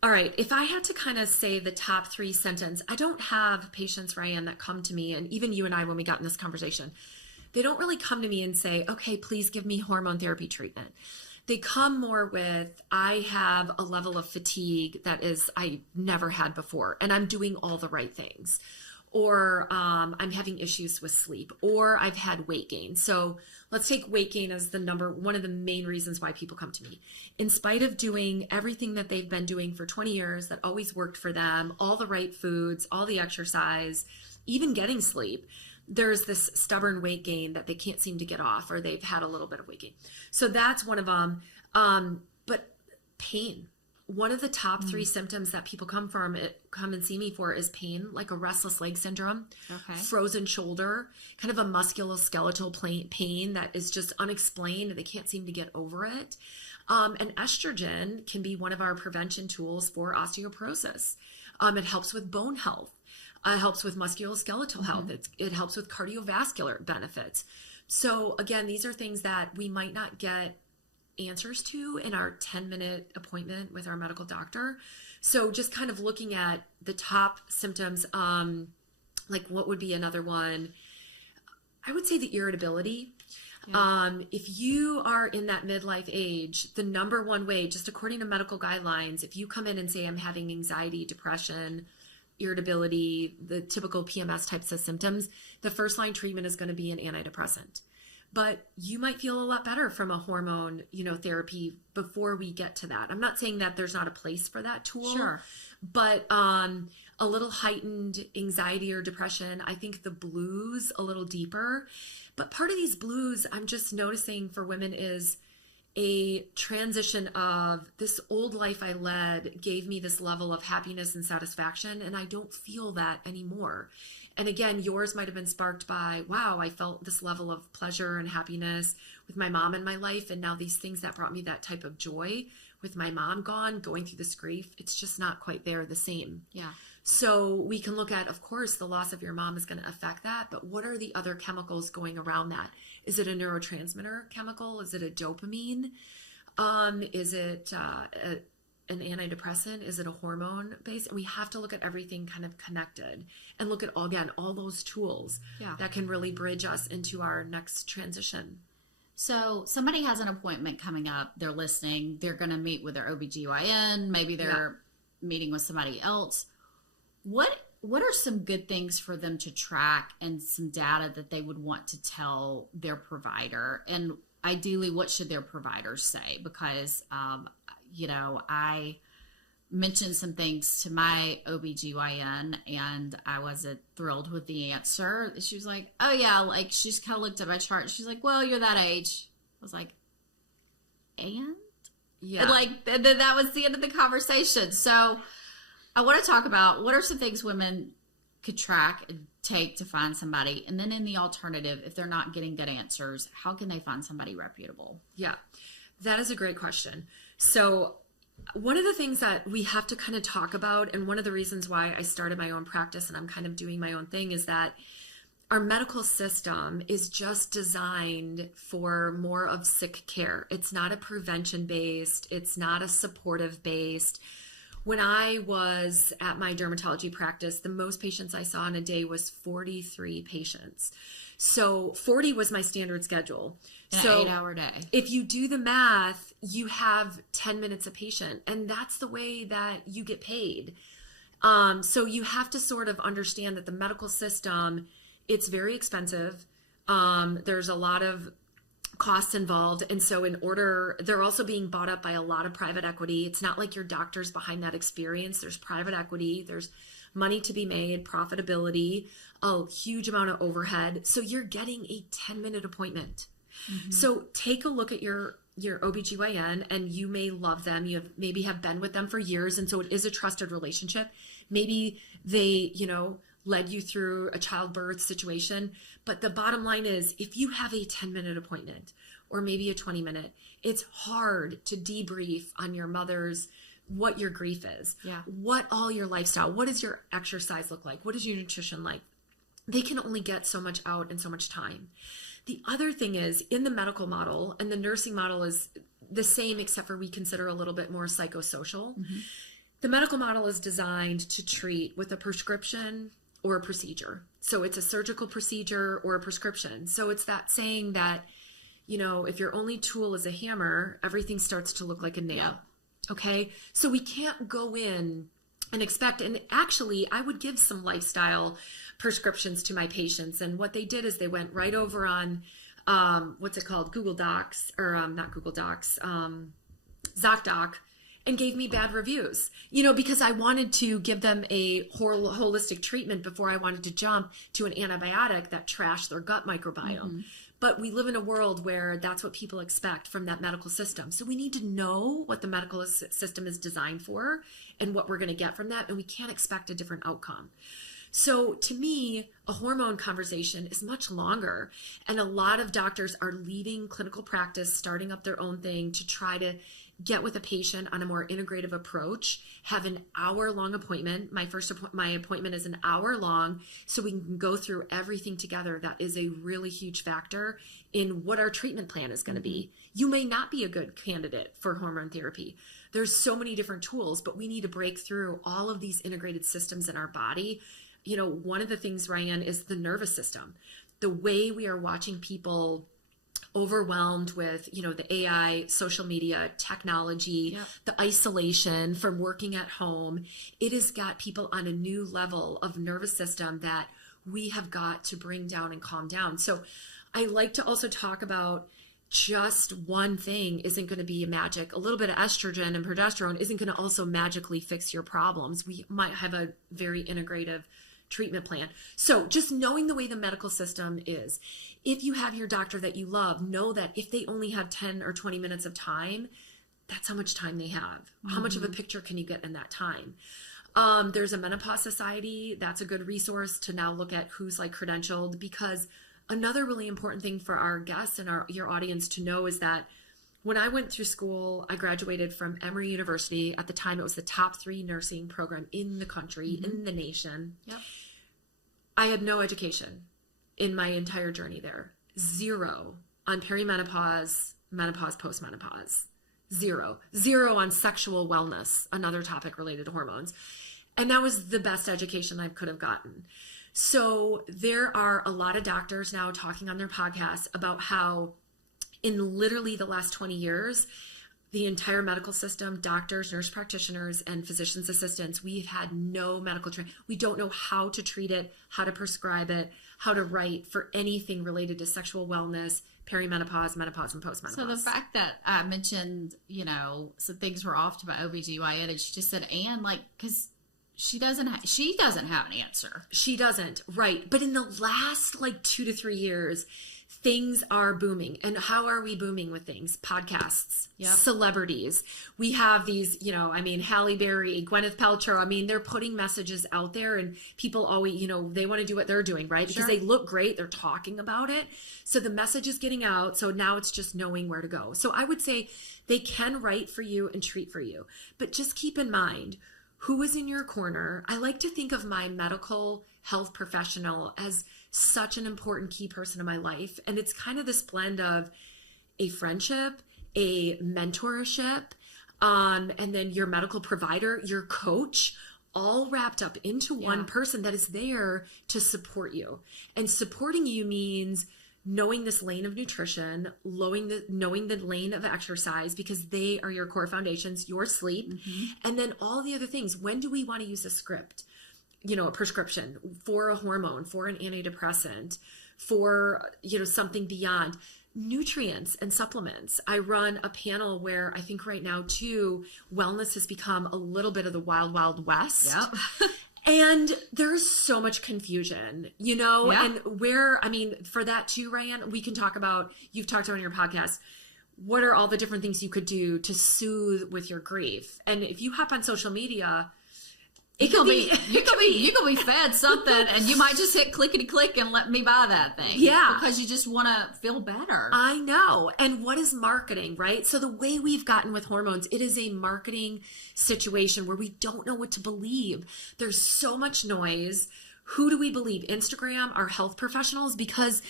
all right, if I had to kind of say the top 3 sentence, I don't have patients, Ryan, that come to me, and even you and I, when we got in this conversation, they don't really come to me and say, okay, please give me hormone therapy treatment. They come more with, I have a level of fatigue that I never had before, and I'm doing all the right things. Or I'm having issues with sleep, or I've had weight gain. So let's take weight gain as one of the main reasons why people come to me. In spite of doing everything that they've been doing for 20 years that always worked for them, all the right foods, all the exercise, even getting sleep, there's this stubborn weight gain that they can't seem to get off, or they've had a little bit of weight gain. So that's one of them. But pain. One of the top 3 symptoms that people come and see me for is pain, like a restless leg syndrome, frozen shoulder, kind of a musculoskeletal pain that is just unexplained and they can't seem to get over it. And estrogen can be one of our prevention tools for osteoporosis. It helps with bone health. It helps with musculoskeletal health. It helps with cardiovascular benefits. So again, these are things that we might not get answers to in our 10-minute appointment with our medical doctor. So just kind of looking at the top symptoms, like what would be another one? I would say the irritability. Yeah. If you are in that midlife age, the number one way, just according to medical guidelines, if you come in and say, I'm having anxiety, depression, irritability, the typical PMS types of symptoms, the first line treatment is going to be an antidepressant. But you might feel a lot better from a hormone, therapy before we get to that. I'm not saying that there's not a place for that tool. Sure. But a little heightened anxiety or depression, I think the blues a little deeper. But part of these blues I'm just noticing for women is a transition of this old life I led gave me this level of happiness and satisfaction, and I don't feel that anymore. And again, yours might have been sparked by, wow, I felt this level of pleasure and happiness with my mom in my life, and now these things that brought me that type of joy with my mom gone, going through this grief, it's just not quite there the same. Yeah. So we can look at, of course, the loss of your mom is going to affect that, but what are the other chemicals going around that? Is it a neurotransmitter chemical? Is it a dopamine? Is it an antidepressant? Is it a hormone based? And we have to look at everything kind of connected and look at, all those tools that can really bridge us into our next transition. So somebody has an appointment coming up, they're listening, they're going to meet with their OBGYN, maybe they're meeting with somebody else. What are some good things for them to track and some data that they would want to tell their provider? And ideally, what should their providers say? Because, I mentioned some things to my OBGYN and I wasn't thrilled with the answer. She was like, oh yeah, like she's kind of looked at my chart. She's like, well, you're that age. I was like, and? Yeah. And then that was the end of the conversation. So I want to talk about what are some things women could track and take to find somebody. And then in the alternative, if they're not getting good answers, how can they find somebody reputable? Yeah, that is a great question. So one of the things that we have to kind of talk about, and one of the reasons why I started my own practice and I'm kind of doing my own thing, is that our medical system is just designed for more of sick care. It's not a prevention based. It's not a supportive based. When I was at my dermatology practice, the most patients I saw in a day was 43 patients. So 40 was my standard schedule. An 8-hour day. If you do the math, you have 10 minutes a patient, and that's the way that you get paid. So you have to sort of understand that the medical system, it's very expensive. There's a lot of costs involved. And so they're also being bought up by a lot of private equity. It's not like your doctor's behind that experience. There's private equity. There's money to be made, profitability, a huge amount of overhead. So you're getting a 10-minute appointment. Mm-hmm. So take a look at your OBGYN, and you may love them. You maybe have been with them for years. And so it is a trusted relationship. Maybe they, led you through a childbirth situation. But the bottom line is, if you have a 10-minute appointment or maybe a 20-minute, it's hard to debrief on your mother's, what your grief is, what all your lifestyle, what does your exercise look like? What is your nutrition like? They can only get so much out in so much time. The other thing is, in the medical model, and the nursing model is the same, except for we consider a little bit more psychosocial. Mm-hmm. The medical model is designed to treat with a prescription or a procedure. So it's a surgical procedure or a prescription. So it's that saying that, if your only tool is a hammer, everything starts to look like a nail. Yeah. Okay. So we can't go in and expect, and actually I would give some lifestyle prescriptions to my patients. And what they did is they went right over on, what's it called? Google Docs, or not Google Docs, ZocDoc, and gave me bad reviews, because I wanted to give them a holistic treatment before I wanted to jump to an antibiotic that trashed their gut microbiome. Mm-hmm. But we live in a world where that's what people expect from that medical system. So we need to know what the medical system is designed for and what we're going to get from that. And we can't expect a different outcome. So to me, a hormone conversation is much longer. And a lot of doctors are leaving clinical practice, starting up their own thing to try to get with a patient on a more integrative approach, have an hour-long appointment. My appointment is an hour long, so we can go through everything together. That is a really huge factor in what our treatment plan is going to be. You may not be a good candidate for hormone therapy. There's so many different tools, but we need to break through all of these integrated systems in our body. One of the things, Ryan, is the nervous system. The way we are watching people overwhelmed with, the AI, social media, technology, the isolation from working at home. It has got people on a new level of nervous system that we have got to bring down and calm down. So I like to also talk about just one thing isn't going to be magic. A little bit of estrogen and progesterone isn't going to also magically fix your problems. We might have a very integrative treatment plan. So just knowing the way the medical system is, if you have your doctor that you love, know that if they only have 10 or 20 minutes of time, that's how much time they have. How much of a picture can you get in that time? There's a menopause society. That's a good resource to now look at who's like credentialed, because another really important thing for our guests and your audience to know is that when I went through school, I graduated from Emory University. At the time, it was the top 3 nursing program in the country, in the nation. Yep. I had no education in my entire journey there. 0 on perimenopause, menopause, postmenopause. 0 on sexual wellness, another topic related to hormones. And that was the best education I could have gotten. So there are a lot of doctors now talking on their podcasts about how in literally the last 20 years, the entire medical system, doctors, nurse practitioners, and physician's assistants, we've had no medical training. We don't know how to treat it, how to prescribe it, how to write for anything related to sexual wellness, perimenopause, menopause, and postmenopause. So the fact that I mentioned, some things were off to my OBGYN, and she just said, and like, because she doesn't have an answer. She doesn't, right. But in the last like 2 to 3 years, things are booming. And how are we booming with things? Podcasts, celebrities. We have these, Halle Berry, Gwyneth Paltrow. They're putting messages out there, and people always, they want to do what they're doing, right? Because they look great. They're talking about it. So the message is getting out. So now it's just knowing where to go. So I would say they can write for you and treat for you. But just keep in mind, who is in your corner? I like to think of my medical health professional as such an important key person in my life. And it's kind of this blend of a friendship, a mentorship, and then your medical provider, your coach, all wrapped up into one person that is there to support you. And supporting you means knowing this lane of nutrition, knowing the lane of exercise, because they are your core foundations, your sleep, and then all the other things. When do we want to use a script? A prescription for a hormone, for an antidepressant, for, something beyond. Nutrients and supplements. I run a panel where I think right now too, wellness has become a little bit of the wild, wild west. Yep. And there's so much confusion, and for that too, Ryan, we can talk about, you've talked about on your podcast, what are all the different things you could do to soothe with your grief? And if you hop on social media, you could be fed something, and you might just hit clickety click and let me buy that thing. Yeah. Because you just want to feel better. I know. And what is marketing, right? So the way we've gotten with hormones, it is a marketing situation where we don't know what to believe. There's so much noise. Who do we believe? Instagram, our health professionals? Because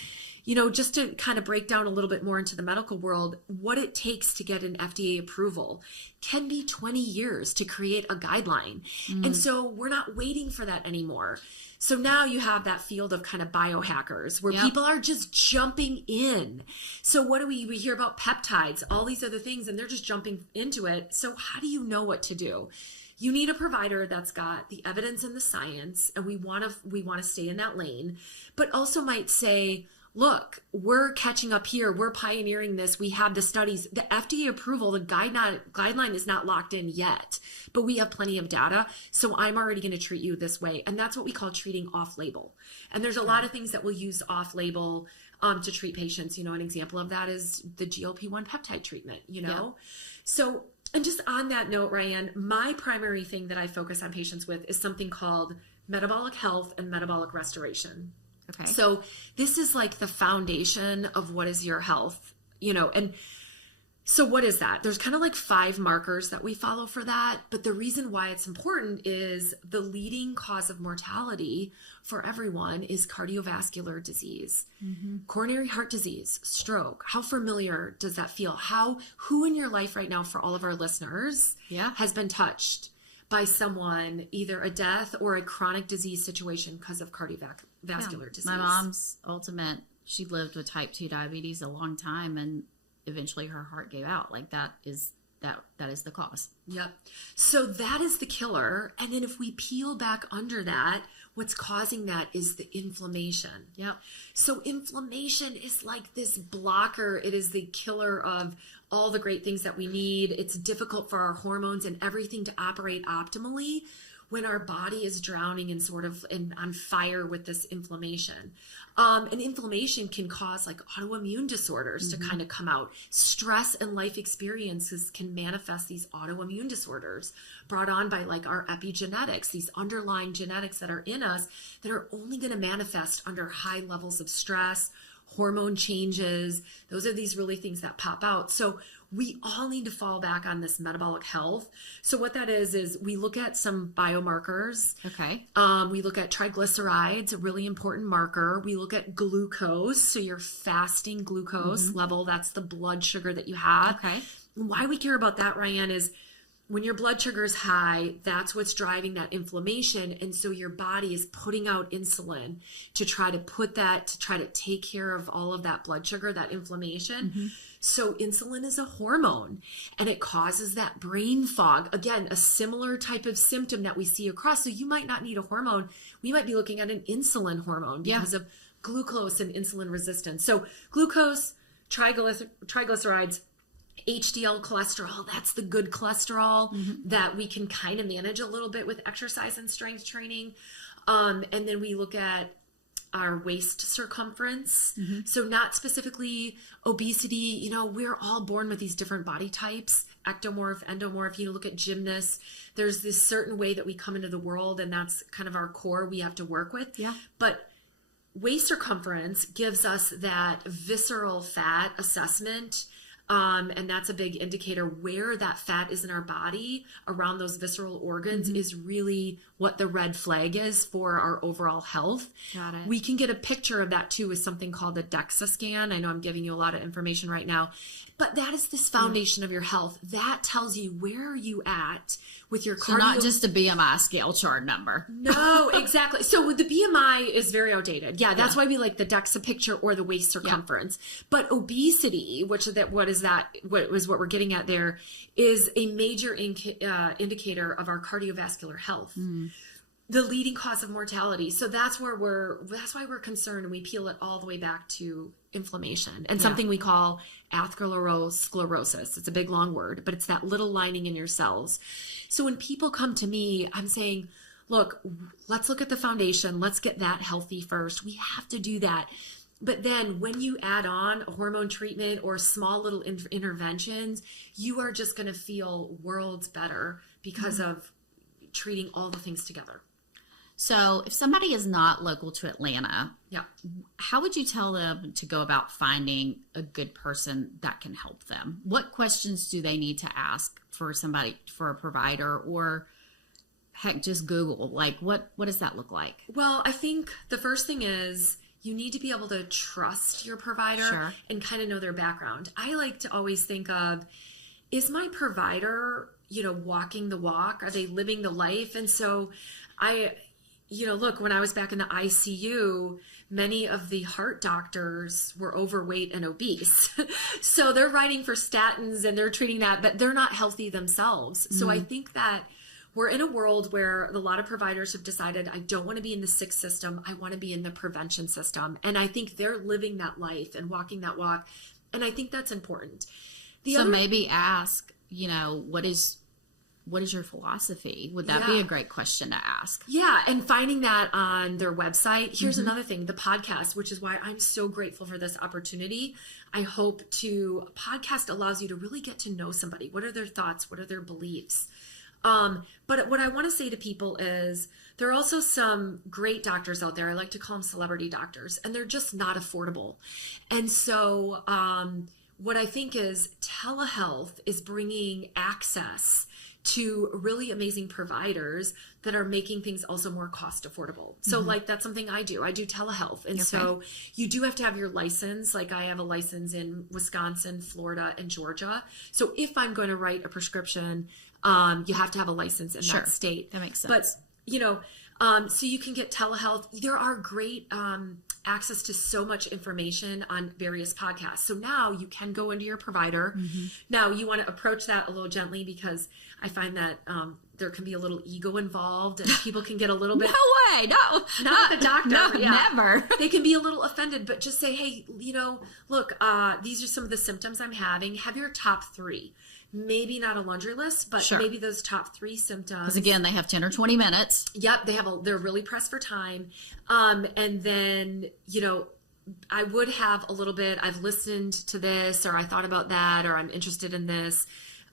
just to kind of break down a little bit more into the medical world, what it takes to get an FDA approval can be 20 years to create a guideline. And so we're not waiting for that anymore. So now you have that field of kind of biohackers where people are just jumping in. So what do we hear about peptides, all these other things, and they're just jumping into it. So how do you know what to do? You need a provider that's got the evidence and the science, and we want to stay in that lane, but also might say, look, we're catching up here. We're pioneering this. We have the studies. The FDA approval, the guideline is not locked in yet, but we have plenty of data. So I'm already going to treat you this way. And that's what we call treating off-label. And there's a lot of things that we'll use off-label to treat patients. An example of that is the GLP-1 peptide treatment, So, and just on that note, Ryan, my primary thing that I focus on patients with is something called metabolic health and metabolic restoration. Okay. So this is like the foundation of what is your health, and so what is that? There's kind of like 5 markers that we follow for that. But the reason why it's important is the leading cause of mortality for everyone is cardiovascular disease, coronary heart disease, stroke. How familiar does that feel? Who in your life right now, for all of our listeners, has been touched by someone, either a death or a chronic disease situation because of cardiovascular disease? My mom's she lived with type 2 diabetes a long time, and eventually her heart gave out. Like that is the cause. Yep. So that is the killer. And then if we peel back under that, what's causing that is the inflammation. Yep. So inflammation is like this blocker. It is the killer of all the great things that we need. It's difficult for our hormones and everything to operate optimally when our body is drowning and sort of on fire with this inflammation. And inflammation can cause like autoimmune disorders to kind of come out. Stress and life experiences can manifest these autoimmune disorders brought on by like our epigenetics, these underlying genetics that are in us that are only going to manifest under high levels of stress, hormone changes. Those are these really things that pop out. So we all need to fall back on this metabolic health. So what that is we look at some biomarkers. Okay. We look at triglycerides, a really important marker. We look at glucose, so your fasting glucose level, that's the blood sugar that you have. Okay. Why we care about that, Ryan, is when your blood sugar is high, that's what's driving that inflammation. And so your body is putting out insulin to try to take care of all of that blood sugar, that inflammation. So insulin is a hormone and it causes that brain fog. Again, a similar type of symptom that we see across. So you might not need a hormone. We might be looking at an insulin hormone because of glucose and insulin resistance. So glucose, triglycerides, HDL cholesterol, that's the good cholesterol that we can kind of manage a little bit with exercise and strength training. And then we look at our waist circumference. So not specifically obesity, we're all born with these different body types, ectomorph, endomorph. Look at gymnasts. There's this certain way that we come into the world and that's kind of our core we have to work with. Yeah. But waist circumference gives us that visceral fat assessment. And that's a big indicator where that fat is in our body around those visceral organs is really what the red flag is for our overall health. Got it. We can get a picture of that too with something called a DEXA scan. I know I'm giving you a lot of information right now, but that is this foundation of your health. That tells you where are you at with your cardio. So not just a BMI scale chart number. No, exactly. So the BMI is very outdated. Yeah, that's why we like the DEXA picture or the waist circumference. But obesity, what we're getting at there, is a major indicator of our cardiovascular health. The leading cause of mortality. So that's why we're concerned, and we peel it all the way back to inflammation and something we call atherosclerosis. It's a big long word, but it's that little lining in your cells. So when people come to me, I'm saying, look, let's look at the foundation. Let's get that healthy first. We have to do that. But then when you add on a hormone treatment or small little interventions, you are just going to feel worlds better because of treating all the things together. So if somebody is not local to Atlanta, how would you tell them to go about finding a good person that can help them? What questions do they need to ask for a provider, or heck, just Google? Like, what does that look like? Well, I think the first thing is you need to be able to trust your provider and kind of know their background. I like to always think of, is my provider, walking the walk? Are they living the life? And so look, when I was back in the ICU, many of the heart doctors were overweight and obese. So they're writing for statins and they're treating that, but they're not healthy themselves. So I think that we're in a world where a lot of providers have decided, I don't want to be in the sick system. I want to be in the prevention system. And I think they're living that life and walking that walk. And I think that's important. Maybe ask, what is your philosophy? Would that be a great question to ask? Yeah, and finding that on their website. Here's another thing, the podcast, which is why I'm so grateful for this opportunity. A podcast allows you to really get to know somebody. What are their thoughts? What are their beliefs? But what I want to say to people is there are also some great doctors out there. I like to call them celebrity doctors, and they're just not affordable. And so what I think is telehealth is bringing access to really amazing providers that are making things also more cost affordable. So that's something I do. I do telehealth. And so you do have to have your license. Like I have a license in Wisconsin, Florida, and Georgia. So if I'm going to write a prescription, you have to have a license in that state. That makes sense. But, so you can get telehealth. There are great access to so much information on various podcasts. So now you can go into your provider. Now you want to approach that a little gently because I find that there can be a little ego involved and people can get a little bit... No way, no. Not the doctor. No, never. They can be a little offended, but just say, hey, look, these are some of the symptoms I'm having. Have your top 3. maybe not a laundry list, but Sure. maybe those top 3 symptoms. Because again, they have 10 or 20 minutes. Yep, they're really pressed for time. And then, I would have a little bit, I've listened to this, or I thought about that, or I'm interested in this,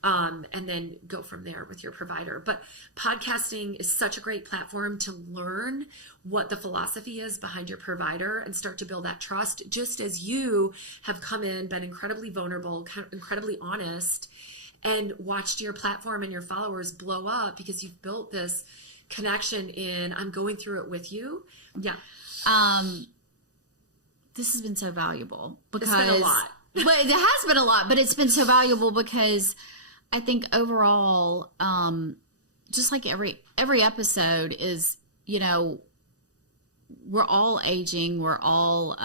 and then go from there with your provider. But podcasting is such a great platform to learn what the philosophy is behind your provider and start to build that trust, just as you have come in, been incredibly vulnerable, incredibly honest, and watched your platform and your followers blow up because you've built this connection in, I'm going through it with you. Yeah. This has been so valuable because It's been a lot. But it has been a lot, but it's been so valuable because I think overall, just like every episode is, we're all aging. We're all,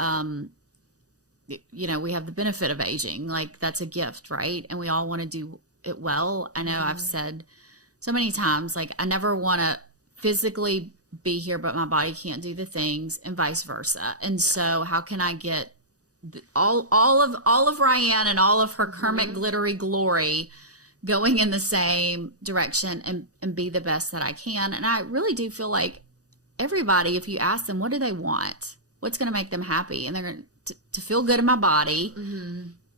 we have the benefit of aging. Like that's a gift, right? And we all want to do it well. I know I've said so many times, like I never want to physically be here, but my body can't do the things, and vice versa. And so how can I get all of Ryan and all of her Kermit glittery glory going in the same direction and be the best that I can? And I really do feel like everybody, if you ask them, what do they want? What's going to make them happy? And they're going to feel good in my body,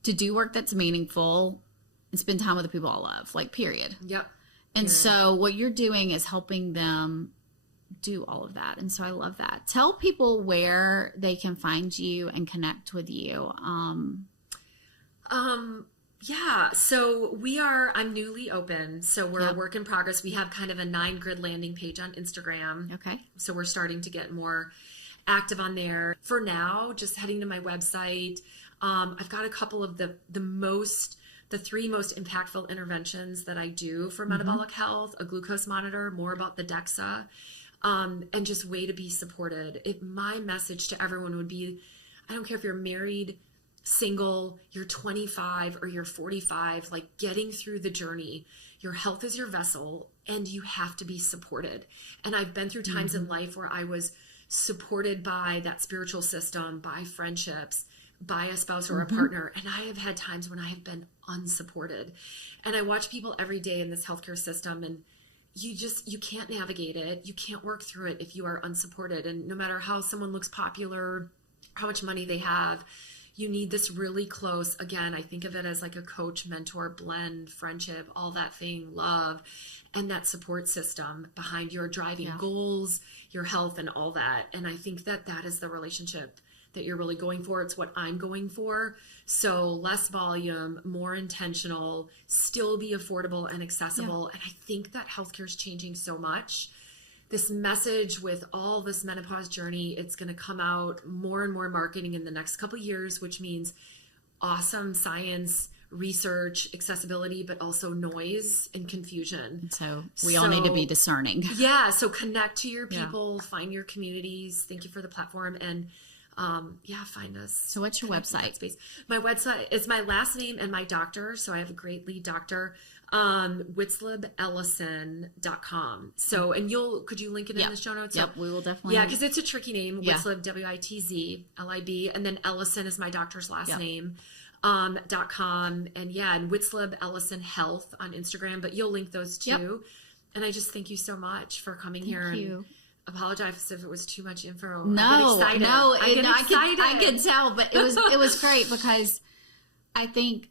to do work that's meaningful, and spend time with the people I love, like period. Yep. And so what you're doing is helping them do all of that. And so I love that. Tell people where they can find you and connect with you. Yeah. So I'm newly open. So we're a work in progress. We have kind of a 9-grid landing page on Instagram. Okay. So we're starting to get more active on there. For now, just heading to my website. I've got a couple of the 3 most impactful interventions that I do for metabolic health, a glucose monitor, more about the DEXA, and just way to be supported. My message to everyone would be, I don't care if you're married, single, you're 25 or you're 45, like getting through the journey. Your health is your vessel and you have to be supported. And I've been through times in life where I was supported by that spiritual system, by friendships, by a spouse or a partner. And I have had times when I have been unsupported. And I watch people every day in this healthcare system, and you can't navigate it. You can't work through it if you are unsupported. And no matter how someone looks popular, how much money they have, you need this really close, again, I think of it as like a coach, mentor, blend, friendship, all that thing, love, and that support system behind your driving goals, your health, and all that. And I think that is the relationship that you're really going for. It's what I'm going for. So less volume, more intentional, still be affordable and accessible. And I think that healthcare is changing so much. This message with all this menopause journey, it's going to come out more and more marketing in the next couple of years, which means awesome science, research, accessibility, but also noise and confusion. So we all need to be discerning. Yeah. So connect to your people, find your communities. Thank you for the platform. And find us. So what's your website? Space. My website is my last name and my doctor. So I have a great lead doctor, WitzlibEllison.com. So, and could you link it in the show notes? Yep, we will definitely. Yeah, because it's a tricky name, Witzlib, WitzLib, and then Ellison is my doctor's last name. .com, and Witzlib Ellison Health on Instagram, but you'll link those too. Yep. And I just thank you so much for coming here. Thank you. And apologize if it was too much info. I could tell, but it was great because I think,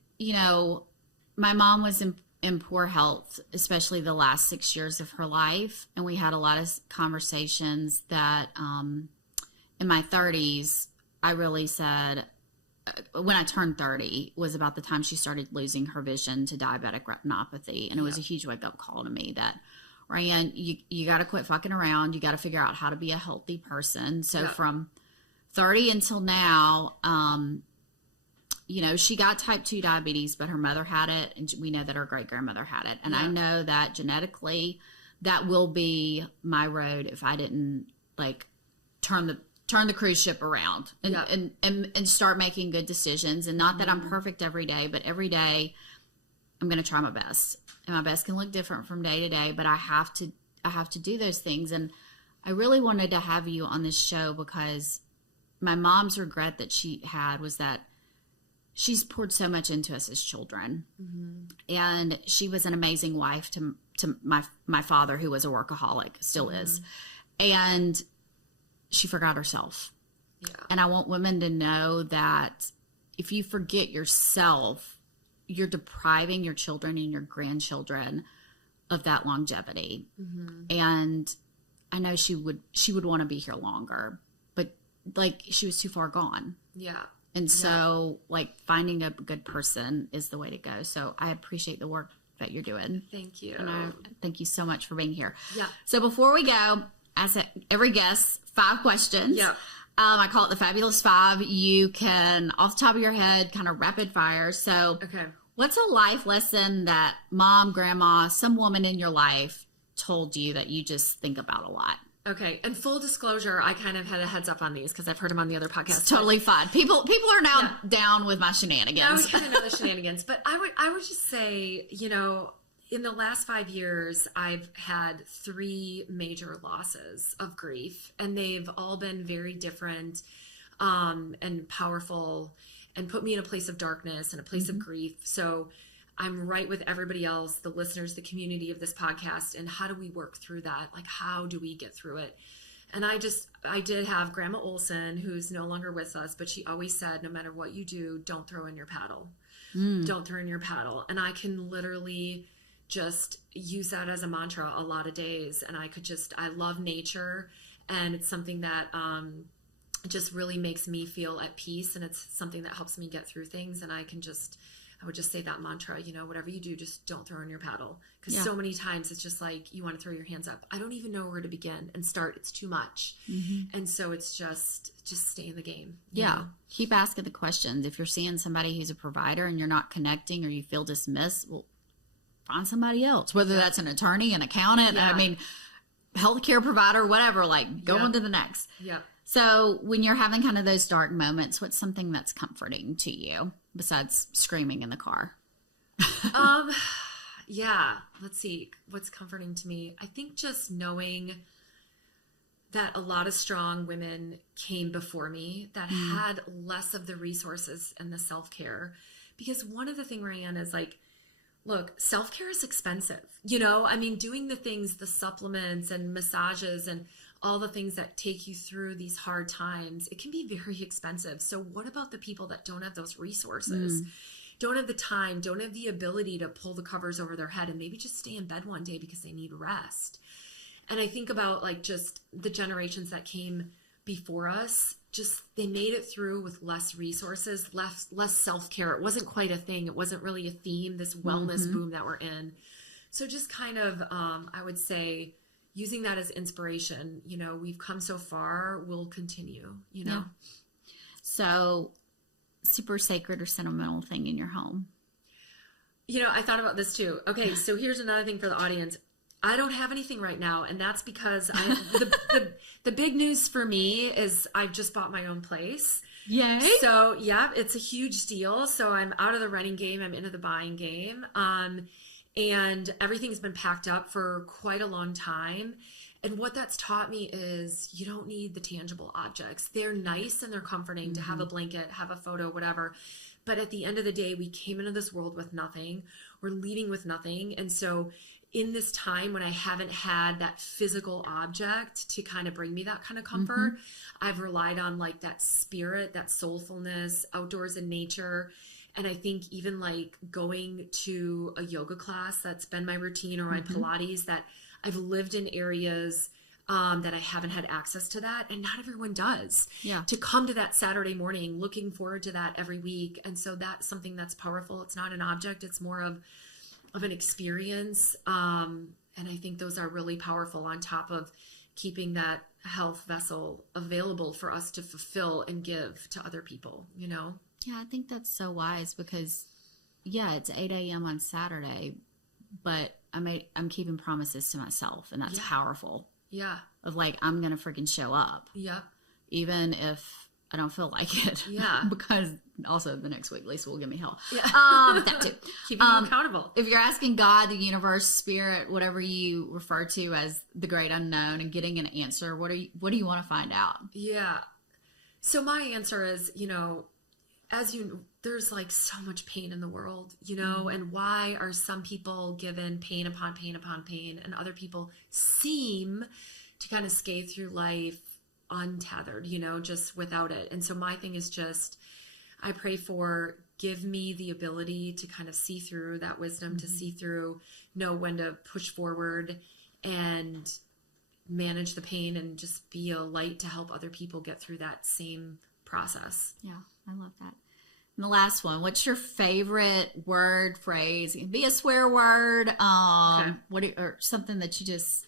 my mom was in poor health, especially the last 6 years of her life. And we had a lot of conversations that, in my 30s, I really said, when I turned 30 was about the time she started losing her vision to diabetic retinopathy. And it was a huge wake up call to me that, Ryan, you got to quit fucking around. You got to figure out how to be a healthy person. So from 30 until now, she got type 2 diabetes, but her mother had it. And we know that her great grandmother had it. And I know that genetically that will be my road if I didn't turn the cruise ship around and start making good decisions. And not that I'm perfect every day, but every day I'm going to try my best. And my best can look different from day to day, but I have to do those things. And I really wanted to have you on this show because my mom's regret that she had was that she's poured so much into us as children. And she was an amazing wife to my father, who was a workaholic, still is. And she forgot herself. Yeah. And I want women to know that if you forget yourself, you're depriving your children and your grandchildren of that longevity. And I know she would want to be here longer, but like she was too far gone. Yeah. And so like finding a good person is the way to go. So I appreciate the work that you're doing. Thank you. And I thank you so much for being here. Yeah. So before we go, I said every guest 5 questions. Yeah. I call it the Fabulous 5. You can, off the top of your head, kind of rapid fire. So Okay. what's a life lesson that mom, grandma, some woman in your life told you that you just think about a lot? Okay. And full disclosure, I kind of had a heads up on these because I've heard them on the other podcasts. It's totally fine. People are now down with my shenanigans. Now we kind of know the shenanigans. But I would just say, you know, in the last 5 years, I've had 3 major losses of grief, and they've all been very different and powerful, and put me in a place of darkness and a place of grief. So I'm right with everybody else, the listeners, the community of this podcast, and how do we work through that? Like, how do we get through it? And I did have Grandma Olson, who's no longer with us, but she always said, no matter what you do, don't throw in your paddle. Don't throw in your paddle. And I can literally just use that as a mantra a lot of days. And I love nature, and it's something that just really makes me feel at peace, and it's something that helps me get through things. And I would just say that mantra, you know, whatever you do, just don't throw in your paddle. Because so many times it's just like, you want to throw your hands up. I don't even know where to begin and start. It's too much. And so it's just stay in the game. You know? Keep asking the questions. If you're seeing somebody who's a provider and you're not connecting, or you feel dismissed, well, find somebody else, whether that's an attorney, an accountant, I mean, healthcare provider, whatever, like go on to the next. Yeah. So when you're having kind of those dark moments, what's something that's comforting to you besides screaming in the car? Let's see. What's comforting to me? I think just knowing that a lot of strong women came before me that had less of the resources and the self-care. Because one of the things, Marianne, is like, look, self-care is expensive. You know, I mean, doing the things, the supplements and massages and all the things that take you through these hard times, it can be very expensive. So what about the people that don't have those resources, don't have the time, don't have the ability to pull the covers over their head and maybe just stay in bed one day because they need rest? And I think about like just the generations that came before us, just they made it through with less resources, less self-care. It wasn't quite a thing. It wasn't really a theme, this wellness boom that we're in. So just kind of, I would say, using that as inspiration. You know, we've come so far, we'll continue, you know. So super sacred or sentimental thing in your home? You know, I thought about this too. Okay, so here's another thing for the audience. I don't have anything right now, and that's because the big news for me is I've just bought my own place. Yay! So yeah, it's a huge deal. So I'm out of the renting game. I'm into the buying game. And everything's been packed up for quite a long time. And what that's taught me is you don't need the tangible objects. They're nice and they're comforting to have a blanket, have a photo, whatever. But at the end of the day, we came into this world with nothing. We're leaving with nothing. And so in this time when I haven't had that physical object to kind of bring me that kind of comfort, I've relied on like that spirit, that soulfulness, outdoors in nature. And I think even like going to a yoga class, that's been my routine, or my Pilates, that I've lived in areas that I haven't had access to that. And not everyone does. Yeah. To come to that Saturday morning, looking forward to that every week. And so that's something that's powerful. It's not an object. It's more of an experience. And I think those are really powerful on top of keeping that health vessel available for us to fulfill and give to other people, you know? Yeah, I think that's so wise because, yeah, it's 8 a.m. on Saturday, but I'm keeping promises to myself, and that's powerful. Yeah. Of like, I'm going to freaking show up. Yeah. Even if I don't feel like it. Yeah. Because also the next week, Lisa will give me hell. Yeah. That too. Keeping you accountable. If you're asking God, the universe, spirit, whatever you refer to as the great unknown, and getting an answer, what do you want to find out? Yeah. So my answer is, you know, there's like so much pain in the world, you know, and why are some people given pain upon pain upon pain and other people seem to kind of skate through life untethered, you know, just without it. And so my thing is just, I pray for, give me the ability to kind of see through that wisdom, to see through, know when to push forward and manage the pain and just be a light to help other people get through that same process. Yeah, I love that. And the last one, what's your favorite word, phrase? It can be a swear word, or something that you just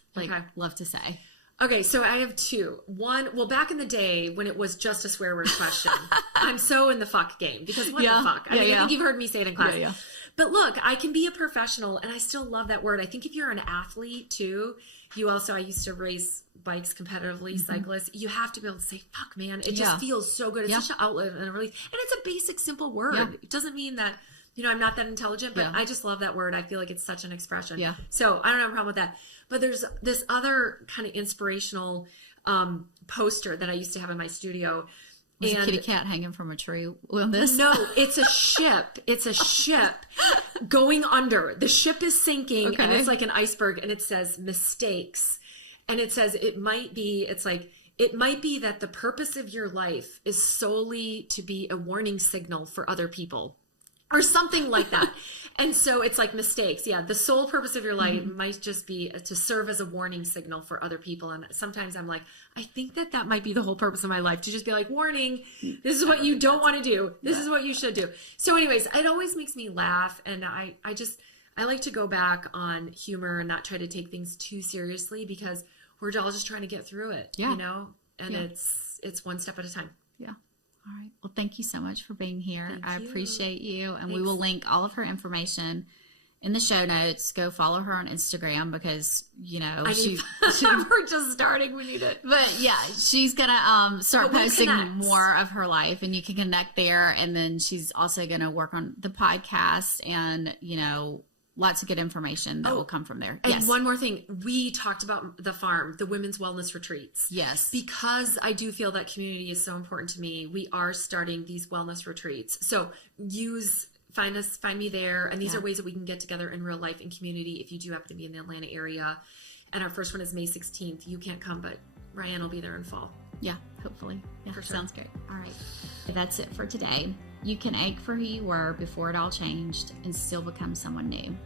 love to say. Okay, so I have two. One, well, back in the day when it was just a swear word question, I'm so in the fuck game because what the fuck? I think you've heard me say it in class. Yeah. But look, I can be a professional and I still love that word. I think if you're an athlete too, I used to race bikes competitively, cyclists. You have to be able to say, fuck, man. It just feels so good. It's such an outlet and a release. And it's a basic, simple word. Yeah. It doesn't mean that, you know, I'm not that intelligent, but I just love that word. I feel like it's such an expression. Yeah. So I don't have a problem with that. But there's this other kind of inspirational poster that I used to have in my studio. Was a kitty cat hanging from a tree on this? No, it's a ship. It's a ship going under. The ship is sinking, and it's like an iceberg, and it says mistakes. And it says it might be that the purpose of your life is solely to be a warning signal for other people. Or something like that. And so it's like mistakes. Yeah, the sole purpose of your life might just be to serve as a warning signal for other people. And sometimes I'm like, I think that might be the whole purpose of my life, to just be like, warning, this is what you don't want to do. This is what you should do. So anyways, it always makes me laugh. And I like to go back on humor and not try to take things too seriously, because we're all just trying to get through it, you know, and it's one step at a time. Yeah. All right. Well, thank you so much for being here. I appreciate you. And we will link all of her information in the show notes. Go follow her on Instagram because, you know, we're just starting. We need it. But yeah, she's going to start posting more of her life, and you can connect there. And then she's also going to work on the podcast and, you know, lots of good information that will come from there. And one more thing. We talked about the farm, the women's wellness retreats. Yes. Because I do feel that community is so important to me. We are starting these wellness retreats. So find me there. And these are ways that we can get together in real life in community if you do happen to be in the Atlanta area. And our first one is May 16th. You can't come, but Ryan will be there in fall. Yeah, hopefully. Yeah, for sure. Sounds great. All right. That's it for today. You can ache for who you were before it all changed and still become someone new.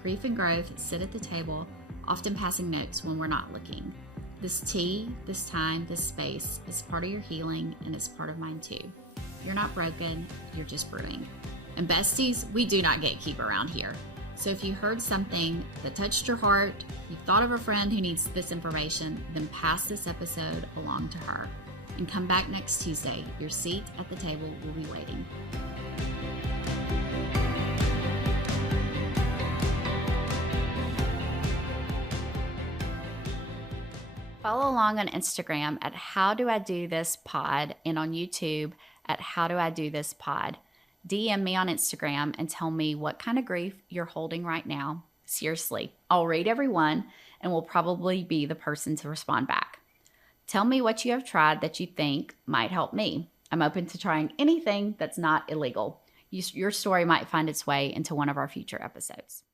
Grief and growth sit at the table, often passing notes when we're not looking. This tea, this time, this space is part of your healing, and it's part of mine too. You're not broken, you're just brewing. And besties, we do not gatekeep around here. So if you heard something that touched your heart, you thought of a friend who needs this information, then pass this episode along to her. And come back next Tuesday. Your seat at the table will be waiting. Follow along on Instagram at How Do I Do This Pod and on YouTube at How Do I Do This Pod. DM me on Instagram and tell me what kind of grief you're holding right now. Seriously, I'll read every one and will probably be the person to respond back. Tell me what you have tried that you think might help me. I'm open to trying anything that's not illegal. Your story might find its way into one of our future episodes.